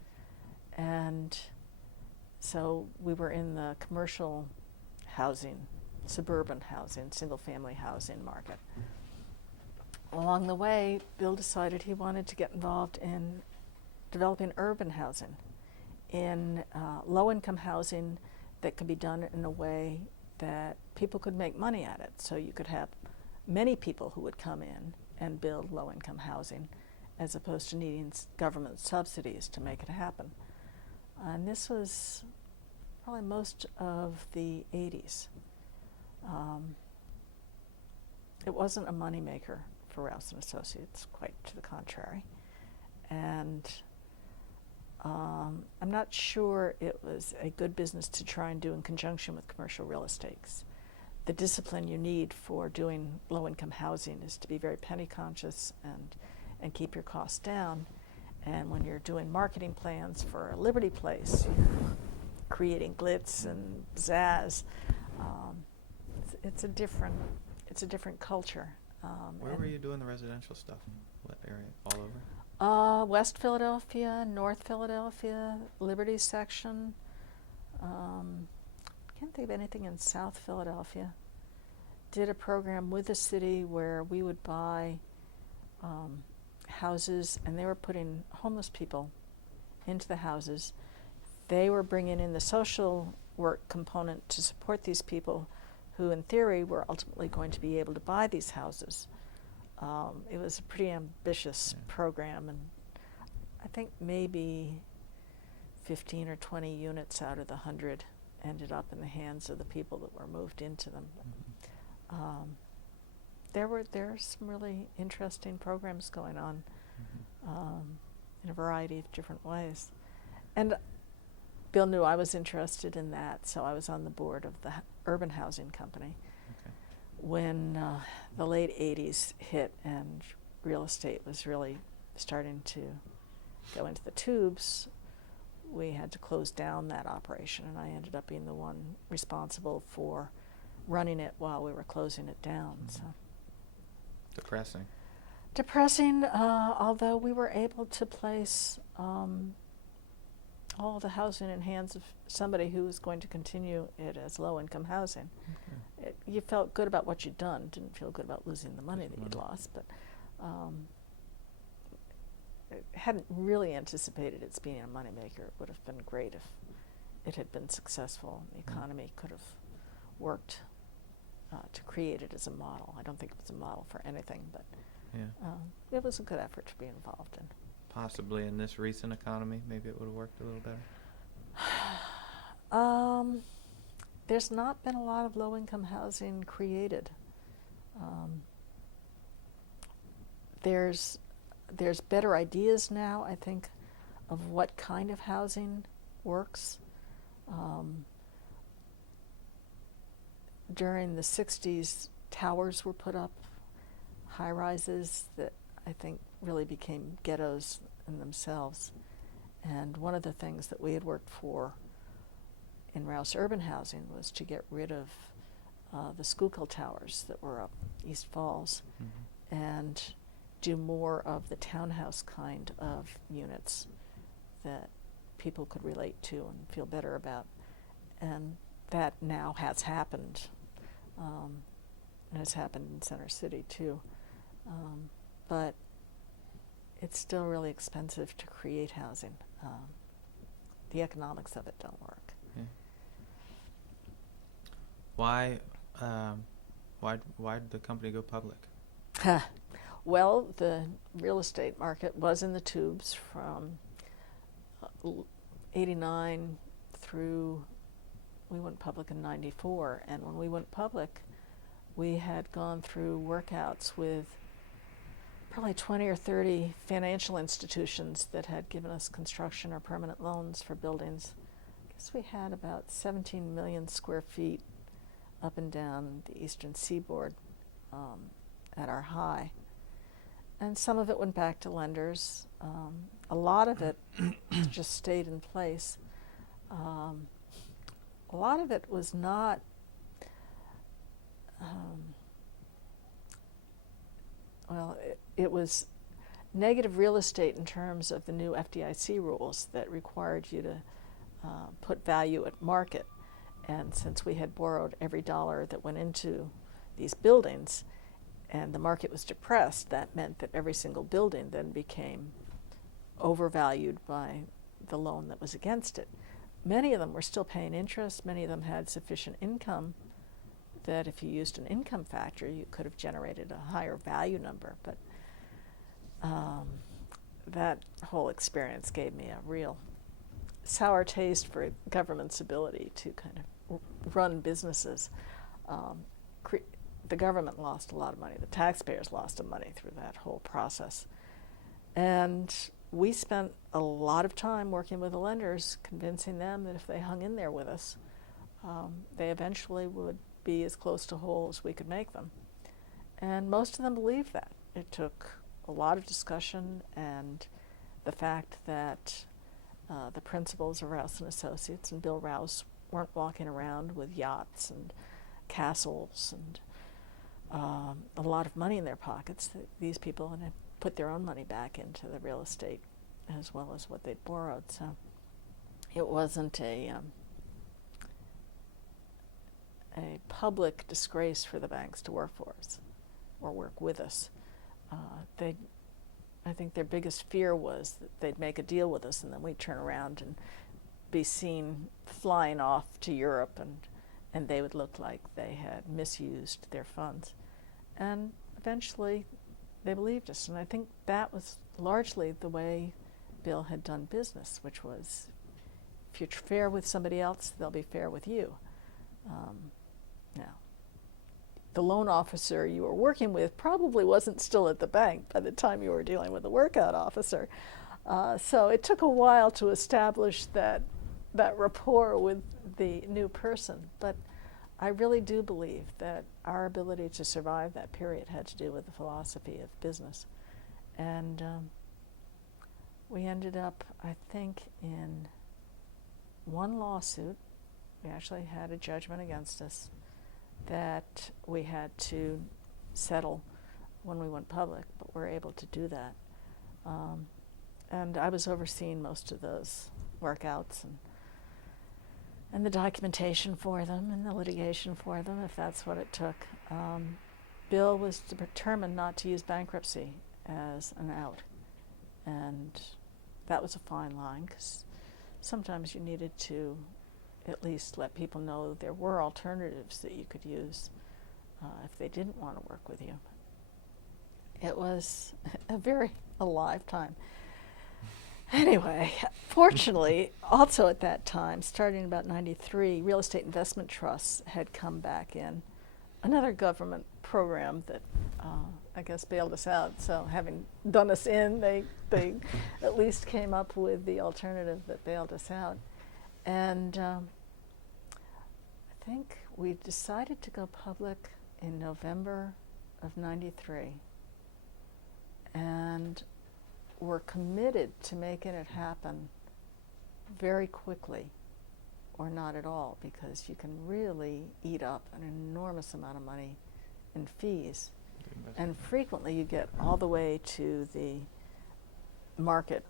And so we were in the commercial housing, suburban housing, single-family housing market. Along the way, Bill decided he wanted to get involved in developing urban housing, in low-income housing that could be done in a way that people could make money at it. So you could have many people who would come in and build low-income housing as opposed to needing government subsidies to make it happen. And this was probably most of the 80s. It wasn't a moneymaker for Rouse and Associates, quite to the contrary. And I'm not sure it was a good business to try and do in conjunction with commercial real estate. The discipline you need for doing low-income housing is to be very penny conscious and keep your costs down. And when you're doing marketing plans for a Liberty Place, you're creating glitz and pizzazz. It's a different culture. Where were you doing the residential stuff? What area? All over? West Philadelphia, North Philadelphia, Liberty section. Can't think of anything in South Philadelphia. Did a program with the city where we would buy houses, and they were putting homeless people into the houses. They were bringing in the social work component to support these people who, in theory, were ultimately going to be able to buy these houses. It was a pretty ambitious program, and I think maybe 15 or 20 units out of the 100 ended up in the hands of the people that were moved into them. There are some really interesting programs going on in a variety of different ways. And Bill knew I was interested in that, so I was on the board of the urban housing company. Okay. When the late 80s hit and real estate was really starting to go into the tubes, we had to close down that operation, and I ended up being the one responsible for running it while we were closing it down. So depressing, although we were able to place all the housing in hands of somebody who was going to continue it as low-income housing. Okay. You felt good about what you'd done, didn't feel good about losing the money that you'd lost, but hadn't really anticipated its being a moneymaker. It would have been great it had been successful. The economy could have worked to create it as a model. I don't think it was a model for anything, but it was a good effort to be involved in. Possibly in this recent economy, maybe it would have worked a little better. There's not been a lot of low-income housing created. There's better ideas now, I think, of what kind of housing works. During the 60s, towers were put up, high-rises that I think really became ghettos in themselves. And one of the things that we had worked for in Rouse Urban Housing was to get rid of the Schuylkill towers that were up East Falls and do more of the townhouse kind of units that people could relate to and feel better about. And that now has happened. And it's happened in Center City too. But it's still really expensive to create housing. The economics of it don't work. Yeah. Why did the company go public? Well, the real estate market was in the tubes from 89 through, we went public in 94. And when we went public, we had gone through workouts with probably 20 or 30 financial institutions that had given us construction or permanent loans for buildings. I guess we had about 17 million square feet up and down the eastern seaboard at our high. And some of it went back to lenders. A lot of it just stayed in place. A lot of it was not it was negative real estate in terms of the new FDIC rules that required you to put value at market. And since we had borrowed every dollar that went into these buildings and the market was depressed, that meant that every single building then became overvalued by the loan that was against it. Many of them were still paying interest. Many of them had sufficient income that if you used an income factor, you could have generated a higher value number. But that whole experience gave me a real sour taste for government's ability to kind of run businesses. The government lost a lot of money. The taxpayers lost money through that whole process. And we spent a lot of time working with the lenders, convincing them that if they hung in there with us, they eventually would be as close to whole as we could make them. And most of them believed that. It took a lot of discussion and the fact that the principals of Rouse and Associates and Bill Rouse weren't walking around with yachts and castles and a lot of money in their pockets. These people had put their own money back into the real estate as well as what they'd borrowed. So it wasn't a public disgrace for the banks to work for us or work with us. I think their biggest fear was that they'd make a deal with us and then we'd turn around and be seen flying off to Europe and they would look like they had misused their funds. And eventually they believed us, and I think that was largely the way Bill had done business, which was if you're fair with somebody else, they'll be fair with you. Now, the loan officer you were working with probably wasn't still at the bank by the time you were dealing with the workout officer. So it took a while to establish that rapport with the new person. But I really do believe that our ability to survive that period had to do with the philosophy of business. And we ended up, I think, in one lawsuit. We actually had a judgment against us that we had to settle when we went public, but we're able to do that. And I was overseeing most of those workouts and the documentation for them and the litigation for them, if that's what it took. Bill was determined not to use bankruptcy as an out. And that was a fine line, because sometimes you needed to at least let people know there were alternatives that you could use if they didn't want to work with you. It was a very alive time. Anyway, fortunately, also at that time, starting in about 93, real estate investment trusts had come back in. Another government program that I guess bailed us out. So having done us in, they at least came up with the alternative that bailed us out. And I think we decided to go public in November of 93. And we're committed to making it happen very quickly, or not at all, because you can really eat up an enormous amount of money in fees. And frequently you get all the way to the market,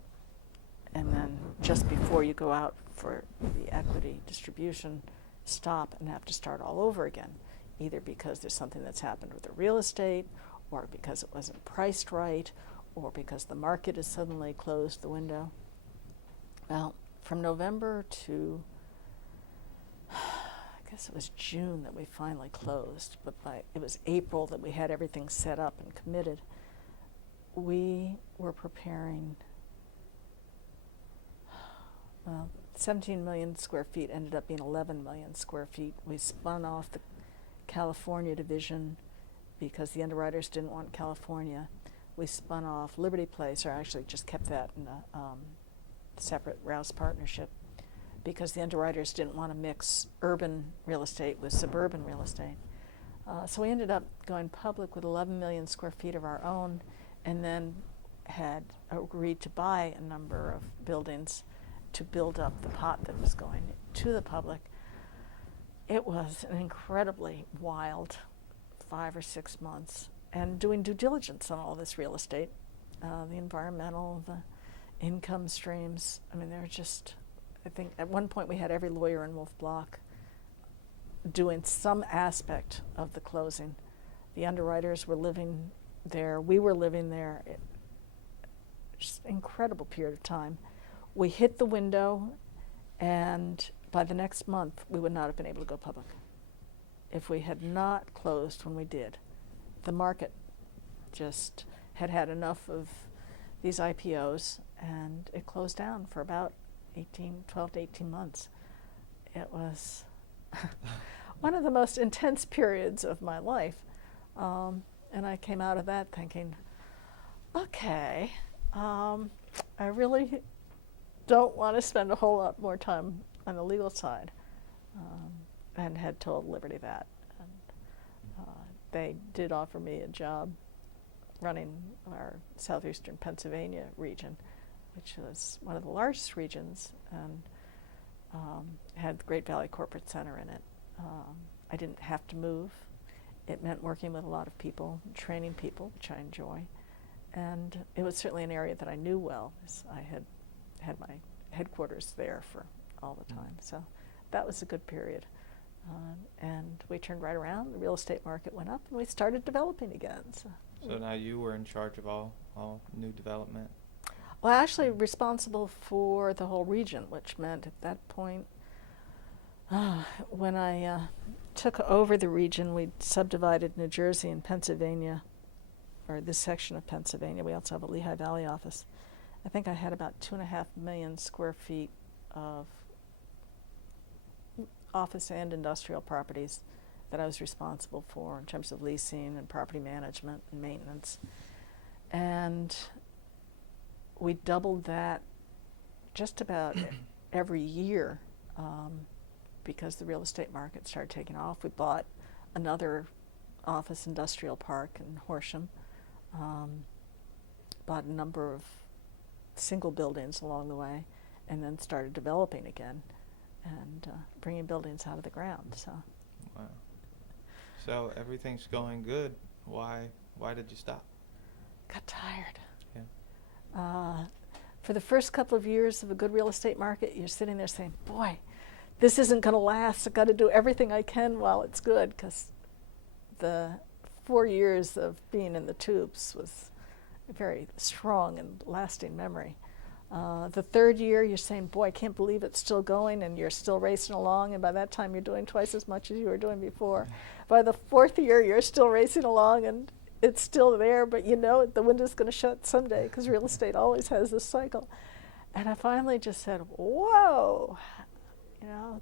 and then just before you go out for the equity distribution, stop and have to start all over again, either because there's something that's happened with the real estate, or because it wasn't priced right, or because the market has suddenly closed the window. Well, from November to, I guess it was June that we finally closed, but it was April that we had everything set up and committed. We were preparing, 17 million square feet ended up being 11 million square feet. We spun off the California division because the underwriters didn't want California. We spun off Liberty Place, or actually just kept that in a separate Rouse partnership, because the underwriters didn't want to mix urban real estate with suburban real estate. So we ended up going public with 11 million square feet of our own, and then had agreed to buy a number of buildings to build up the pot that was going to the public. It was an incredibly wild 5 or 6 months, and doing due diligence on all this real estate, the environmental, the income streams. I mean, they were just, I think at one point we had every lawyer in Wolf Block doing some aspect of the closing. The underwriters were living there, we were living there. Just incredible period of time. We hit the window, and by the next month we would not have been able to go public if we had not closed when we did. The market just had enough of these IPOs, and it closed down for about 12 to 18 months. It was one of the most intense periods of my life. And I came out of that thinking, okay, I really don't want to spend a whole lot more time on the legal side, and had told Liberty that. And they did offer me a job running our southeastern Pennsylvania region, which was one of the largest regions, and had the Great Valley Corporate Center in it. I didn't have to move. It meant working with a lot of people, training people, which I enjoy. And it was certainly an area that I knew well, because I had my headquarters there for all the time. So that was a good period. And we turned right around, the real estate market went up, and we started developing again. So now you were in charge of all new development? Well, actually responsible for the whole region, which meant at that point, when I took over the region, we subdivided New Jersey and Pennsylvania, or this section of Pennsylvania. We also have a Lehigh Valley office. I think I had about 2.5 million square feet of office and industrial properties that I was responsible for in terms of leasing and property management and maintenance. And we doubled that just about every year because the real estate market started taking off. We bought another office industrial park in Horsham, bought a number of single buildings along the way, and then started developing again and bringing buildings out of the ground. So. Wow. So everything's going good. Why did you stop? Got tired. Yeah. For the first couple of years of a good real estate market, you're sitting there saying, boy, this isn't going to last. I've got to do everything I can while it's good, because the 4 years of being in the tubes was a very strong and lasting memory. The third year, you're saying, boy, I can't believe it's still going, and you're still racing along, and by that time, you're doing twice as much as you were doing before. By the fourth year, you're still racing along, and it's still there, but you know the window's going to shut someday, because real estate always has this cycle. And I finally just said, whoa, you know,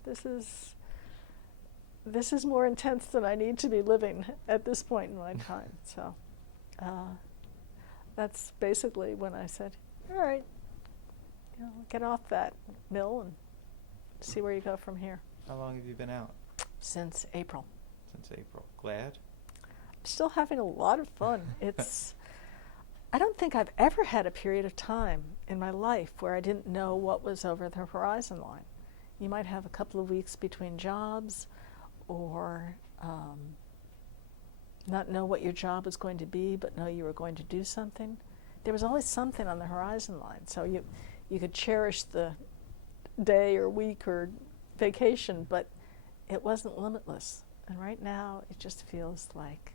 this is more intense than I need to be living at this point in my time. So that's basically when I said, all right, you know, get off that mill and see where you go from here. How long have you been out? Since April. Since April. Glad? I'm still having a lot of fun. I don't think I've ever had a period of time in my life where I didn't know what was over the horizon line. You might have a couple of weeks between jobs, or not know what your job was going to be, but know you were going to do something. There was always something on the horizon line, so you could cherish the day or week or vacation, but it wasn't limitless. And right now, it just feels like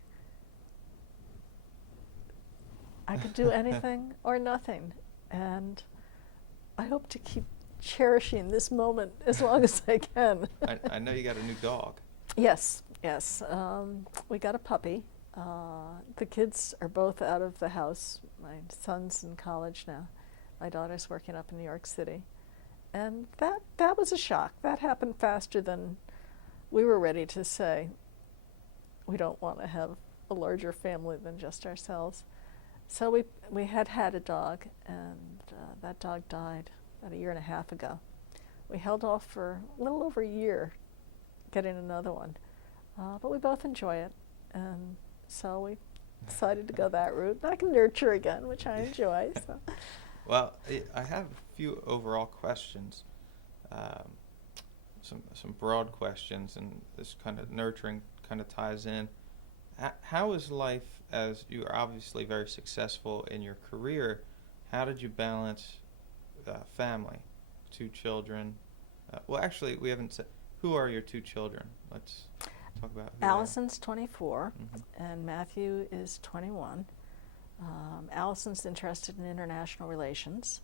I could do anything or nothing. And I hope to keep cherishing this moment as long as I can. I know you got a new dog. Yes. We got a puppy. The kids are both out of the house. My son's in college now. My daughter's working up in New York City. And that was a shock. That happened faster than we were ready to say we don't want to have a larger family than just ourselves. So we had a dog, and that dog died about 1.5 years ago. We held off for a little over a year getting another one, but we both enjoy it, and so we decided to go that route. I can nurture again, which I enjoy. So. Well, I have a few overall questions, some broad questions, and this kind of nurturing kind of ties in. How is life, as you are obviously very successful in your career, how did you balance family, 2 children? Well, actually, we haven't said, who are your 2 children? Let's talk about who Allison's 24, Mm-hmm. and Matthew is 21. Allison's interested in international relations,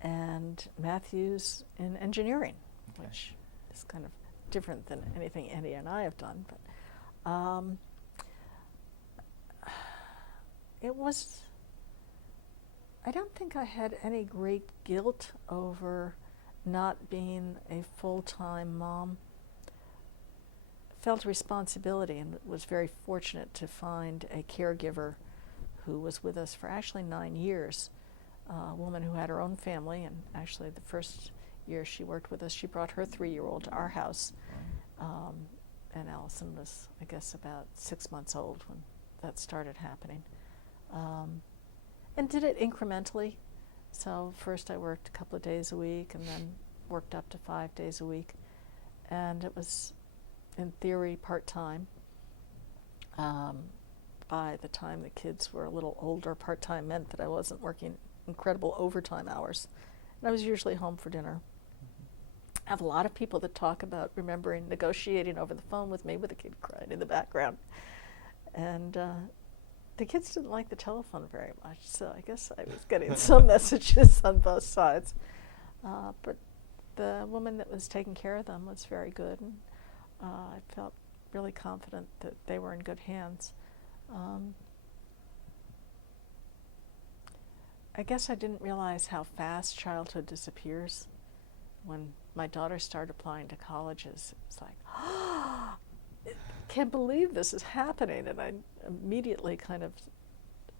and Matthew's in engineering, Okay. which is kind of different than anything Andy and I have done. But I don't think I had any great guilt over not being a full-time mom. Felt responsibility and was very fortunate to find a caregiver who was with us for actually 9 years, a woman who had her own family, and actually the first year she worked with us, she brought her 3-year-old to our house. And Allison was, I guess, about 6 months old when that started happening. And did it incrementally. So first I worked a couple of days a week, and then worked up to 5 days a week. And it was, in theory, part-time. By the time the kids were a little older, part-time meant that I wasn't working incredible overtime hours. And I was usually home for dinner. I have a lot of people that talk about remembering negotiating over the phone with me with a kid crying in the background. And the kids didn't like the telephone very much, so I guess I was getting some messages on both sides. But the woman that was taking care of them was very good, and I felt really confident that they were in good hands. I guess I didn't realize how fast childhood disappears. When my daughter started applying to colleges, it's like, I can't believe this is happening. And I immediately kind of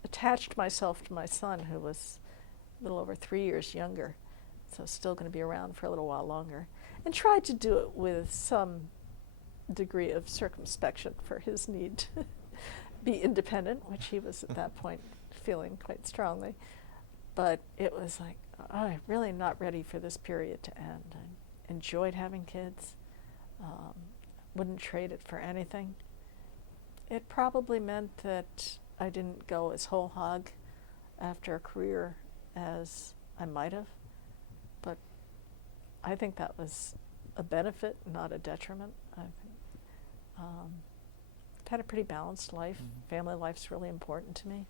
attached myself to my son, who was a little over 3 years younger, so still going to be around for a little while longer, and tried to do it with some degree of circumspection for his need to be independent, which he was at that point feeling quite strongly. But it was like, I'm really not ready for this period to end. I enjoyed having kids. Wouldn't trade it for anything. It probably meant that I didn't go as whole hog after a career as I might have, but I think that was a benefit, not a detriment. I've had a pretty balanced life. Family life's really important to me.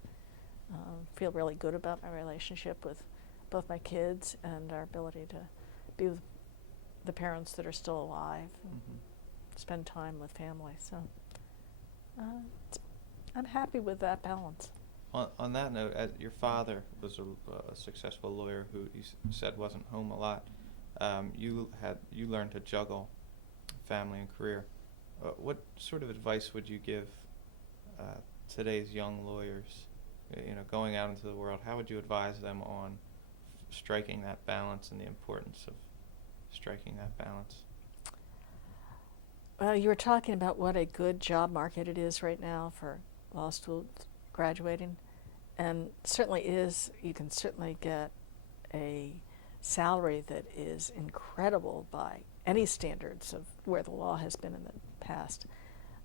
Feel really good about my relationship with both my kids and our ability to be with the parents that are still alive and spend time with family. So I'm happy with that balance. On that note, your father was a successful lawyer who you said wasn't home a lot. You learned to juggle family and career. What sort of advice would you give today's young lawyers, going out into the world? How would you advise them on striking that balance and the importance of striking that balance? Well, you were talking about what a good job market it is right now for law school graduating, and certainly is. You can certainly get a salary that is incredible by any standards of where the law has been in the past.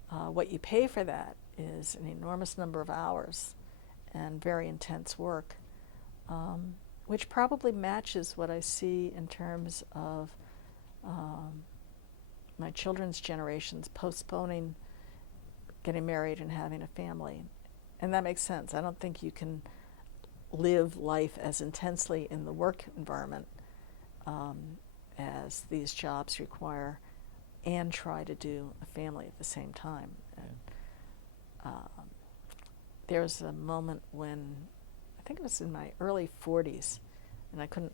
What you pay for that is an enormous number of hours and very intense work, which probably matches what I see in terms of my children's generations postponing getting married and having a family. And that makes sense. I don't think you can live life as intensely in the work environment as these jobs require and try to do a family at the same time. And there was a moment when, I think it was in my early 40s, and I couldn't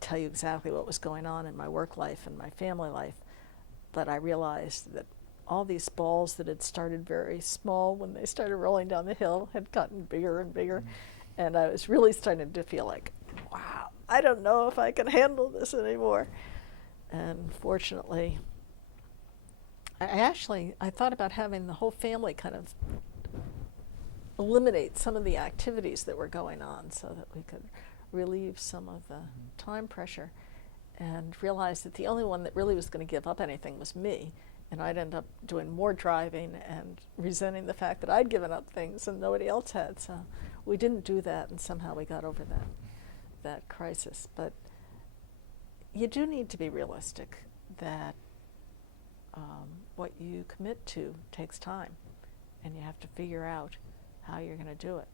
tell you exactly what was going on in my work life and my family life, but I realized that all these balls that had started very small when they started rolling down the hill had gotten bigger and bigger. And I was really starting to feel like, wow, I don't know if I can handle this anymore. And fortunately, I thought about having the whole family kind of eliminate some of the activities that were going on so that we could relieve some of the time pressure, and realized that the only one that really was going to give up anything was me. And I'd end up doing more driving and resenting the fact that I'd given up things and nobody else had. So we didn't do that, and somehow we got over that crisis. But you do need to be realistic that what you commit to takes time, and you have to figure out how you're going to do it.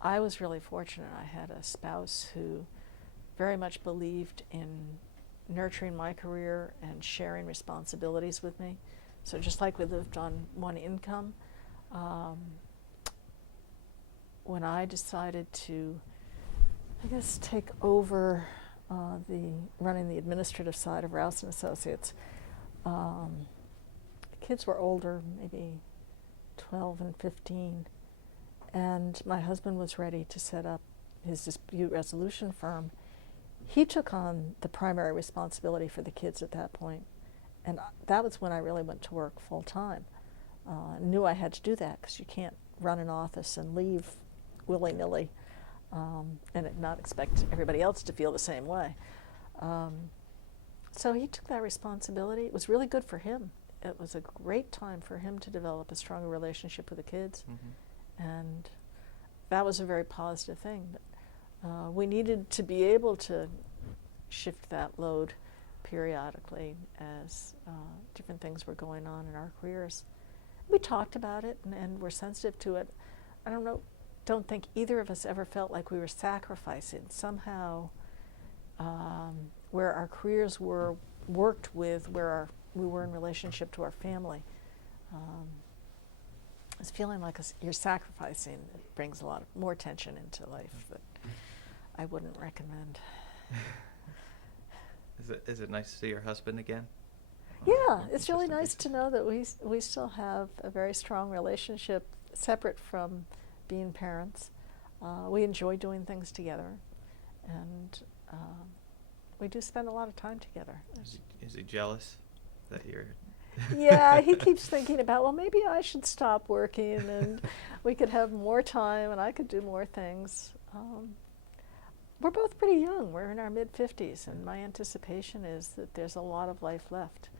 I was really fortunate. I had a spouse who very much believed in nurturing my career and sharing responsibilities with me. So just like we lived on one income, when I decided to, I guess, take over running the administrative side of Rouse and Associates, the kids were older, maybe 12 and 15, and my husband was ready to set up his dispute resolution firm. He took on the primary responsibility for the kids at that point, and that was when I really went to work full time. Knew I had to do that because you can't run an office and leave willy-nilly and not expect everybody else to feel the same way. So he took that responsibility. It was really good for him. It was a great time for him to develop a stronger relationship with the kids, and that was a very positive thing. But we needed to be able to shift that load periodically as different things were going on in our careers. We talked about it and were sensitive to it. I don't think either of us ever felt like we were sacrificing. Somehow where our careers were worked with where we were in relationship to our family. It's feeling like you're sacrificing. It brings a lot more tension into life that I wouldn't recommend. Is it nice to see your husband again? Yeah, it's really nice to know that we still have a very strong relationship separate from being parents. We enjoy doing things together, and we do spend a lot of time together. Is he jealous that you're... Yeah, he keeps thinking about, well, maybe I should stop working and we could have more time and I could do more things. We're both pretty young. We're in our mid-50s, and my anticipation is that there's a lot of life left.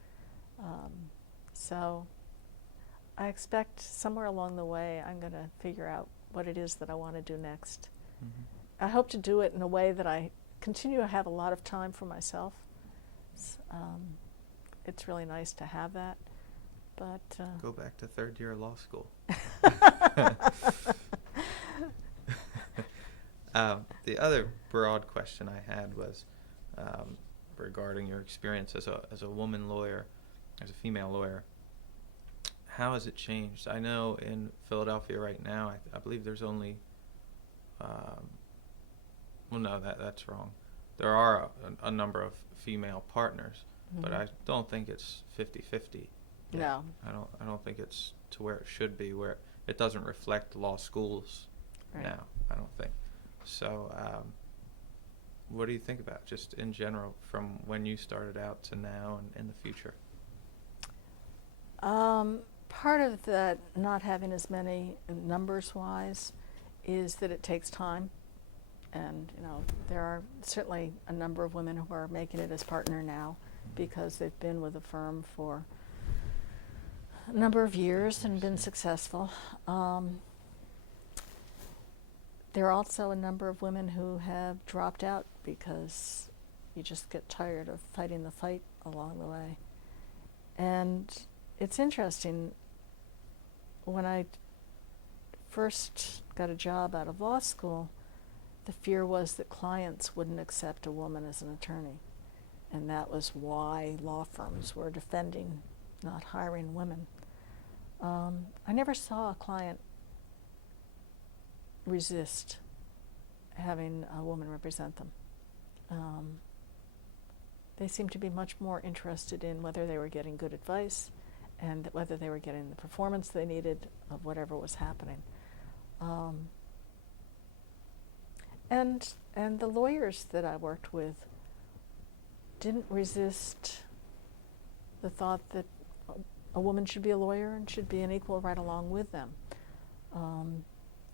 So I expect somewhere along the way I'm going to figure out what it is that I want to do next. I hope to do it in a way that I continue to have a lot of time for myself. It's really nice to have that, but... Go back to third year law school. The other broad question I had was regarding your experience as a woman lawyer, as a female lawyer. How has it changed? I know in Philadelphia right now, I believe there's only, well, no, that's wrong. There are a number of female partners, but I don't think it's 50-50. No. I don't think it's to where it should be, where it doesn't reflect law schools Right. now, I don't think. So, what do you think about just in general from when you started out to now and in the future? Part of that not having as many numbers-wise is that it takes time. And, there are certainly a number of women who are making it as partner now because they've been with a firm for a number of years and been successful. There are also a number of women who have dropped out because you just get tired of fighting the fight along the way. And it's interesting, when I first got a job out of law school, the fear was that clients wouldn't accept a woman as an attorney. And that was why law firms were defending not hiring women. I never saw a client resist having a woman represent them. They seemed to be much more interested in whether they were getting good advice and whether they were getting the performance they needed of whatever was happening. And the lawyers that I worked with didn't resist the thought that a woman should be a lawyer and should be an equal right along with them.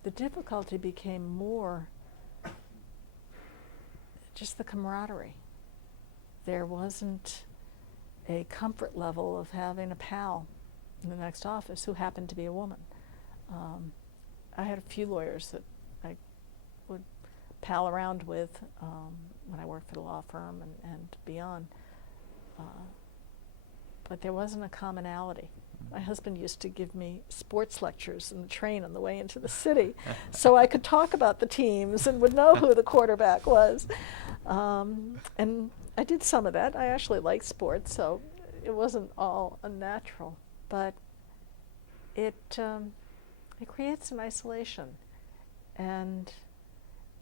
The difficulty became more just the camaraderie. There wasn't a comfort level of having a pal in the next office who happened to be a woman. I had a few lawyers that I would pal around with when I worked for the law firm and beyond. But there wasn't a commonality. My husband used to give me sports lectures in the train on the way into the city so I could talk about the teams and would know who the quarterback was. And I did some of that. I actually liked sports, so it wasn't all unnatural. But it creates an isolation. And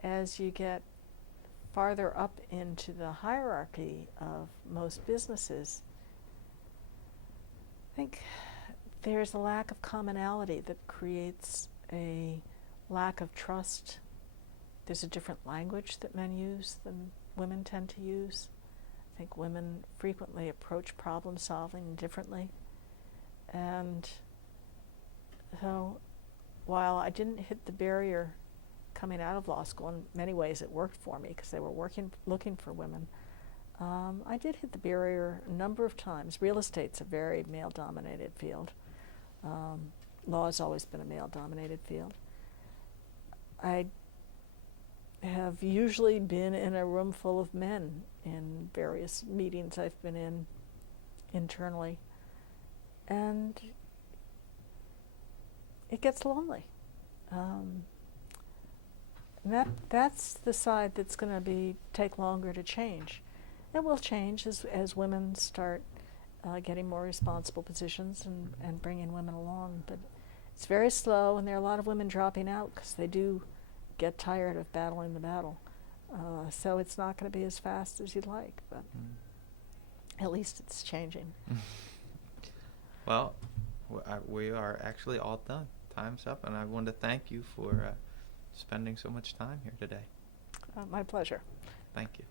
as you get farther up into the hierarchy of most businesses, I think there's a lack of commonality that creates a lack of trust. There's a different language that men use than women tend to use. I think women frequently approach problem solving differently. And so while I didn't hit the barrier coming out of law school, in many ways it worked for me because they were looking for women, I did hit the barrier a number of times. Real estate's a very male-dominated field. Law has always been a male-dominated field. I have usually been in a room full of men in various meetings I've been in internally, and it gets lonely. That's the side that's going to take longer to change. It will change as women start getting more responsible positions and bringing women along, but it's very slow, and there are a lot of women dropping out because they do get tired of battling the battle. So it's not going to be as fast as you'd like, but at least it's changing. Well, we are actually all done. Time's up, and I want to thank you for spending so much time here today. My pleasure. Thank you.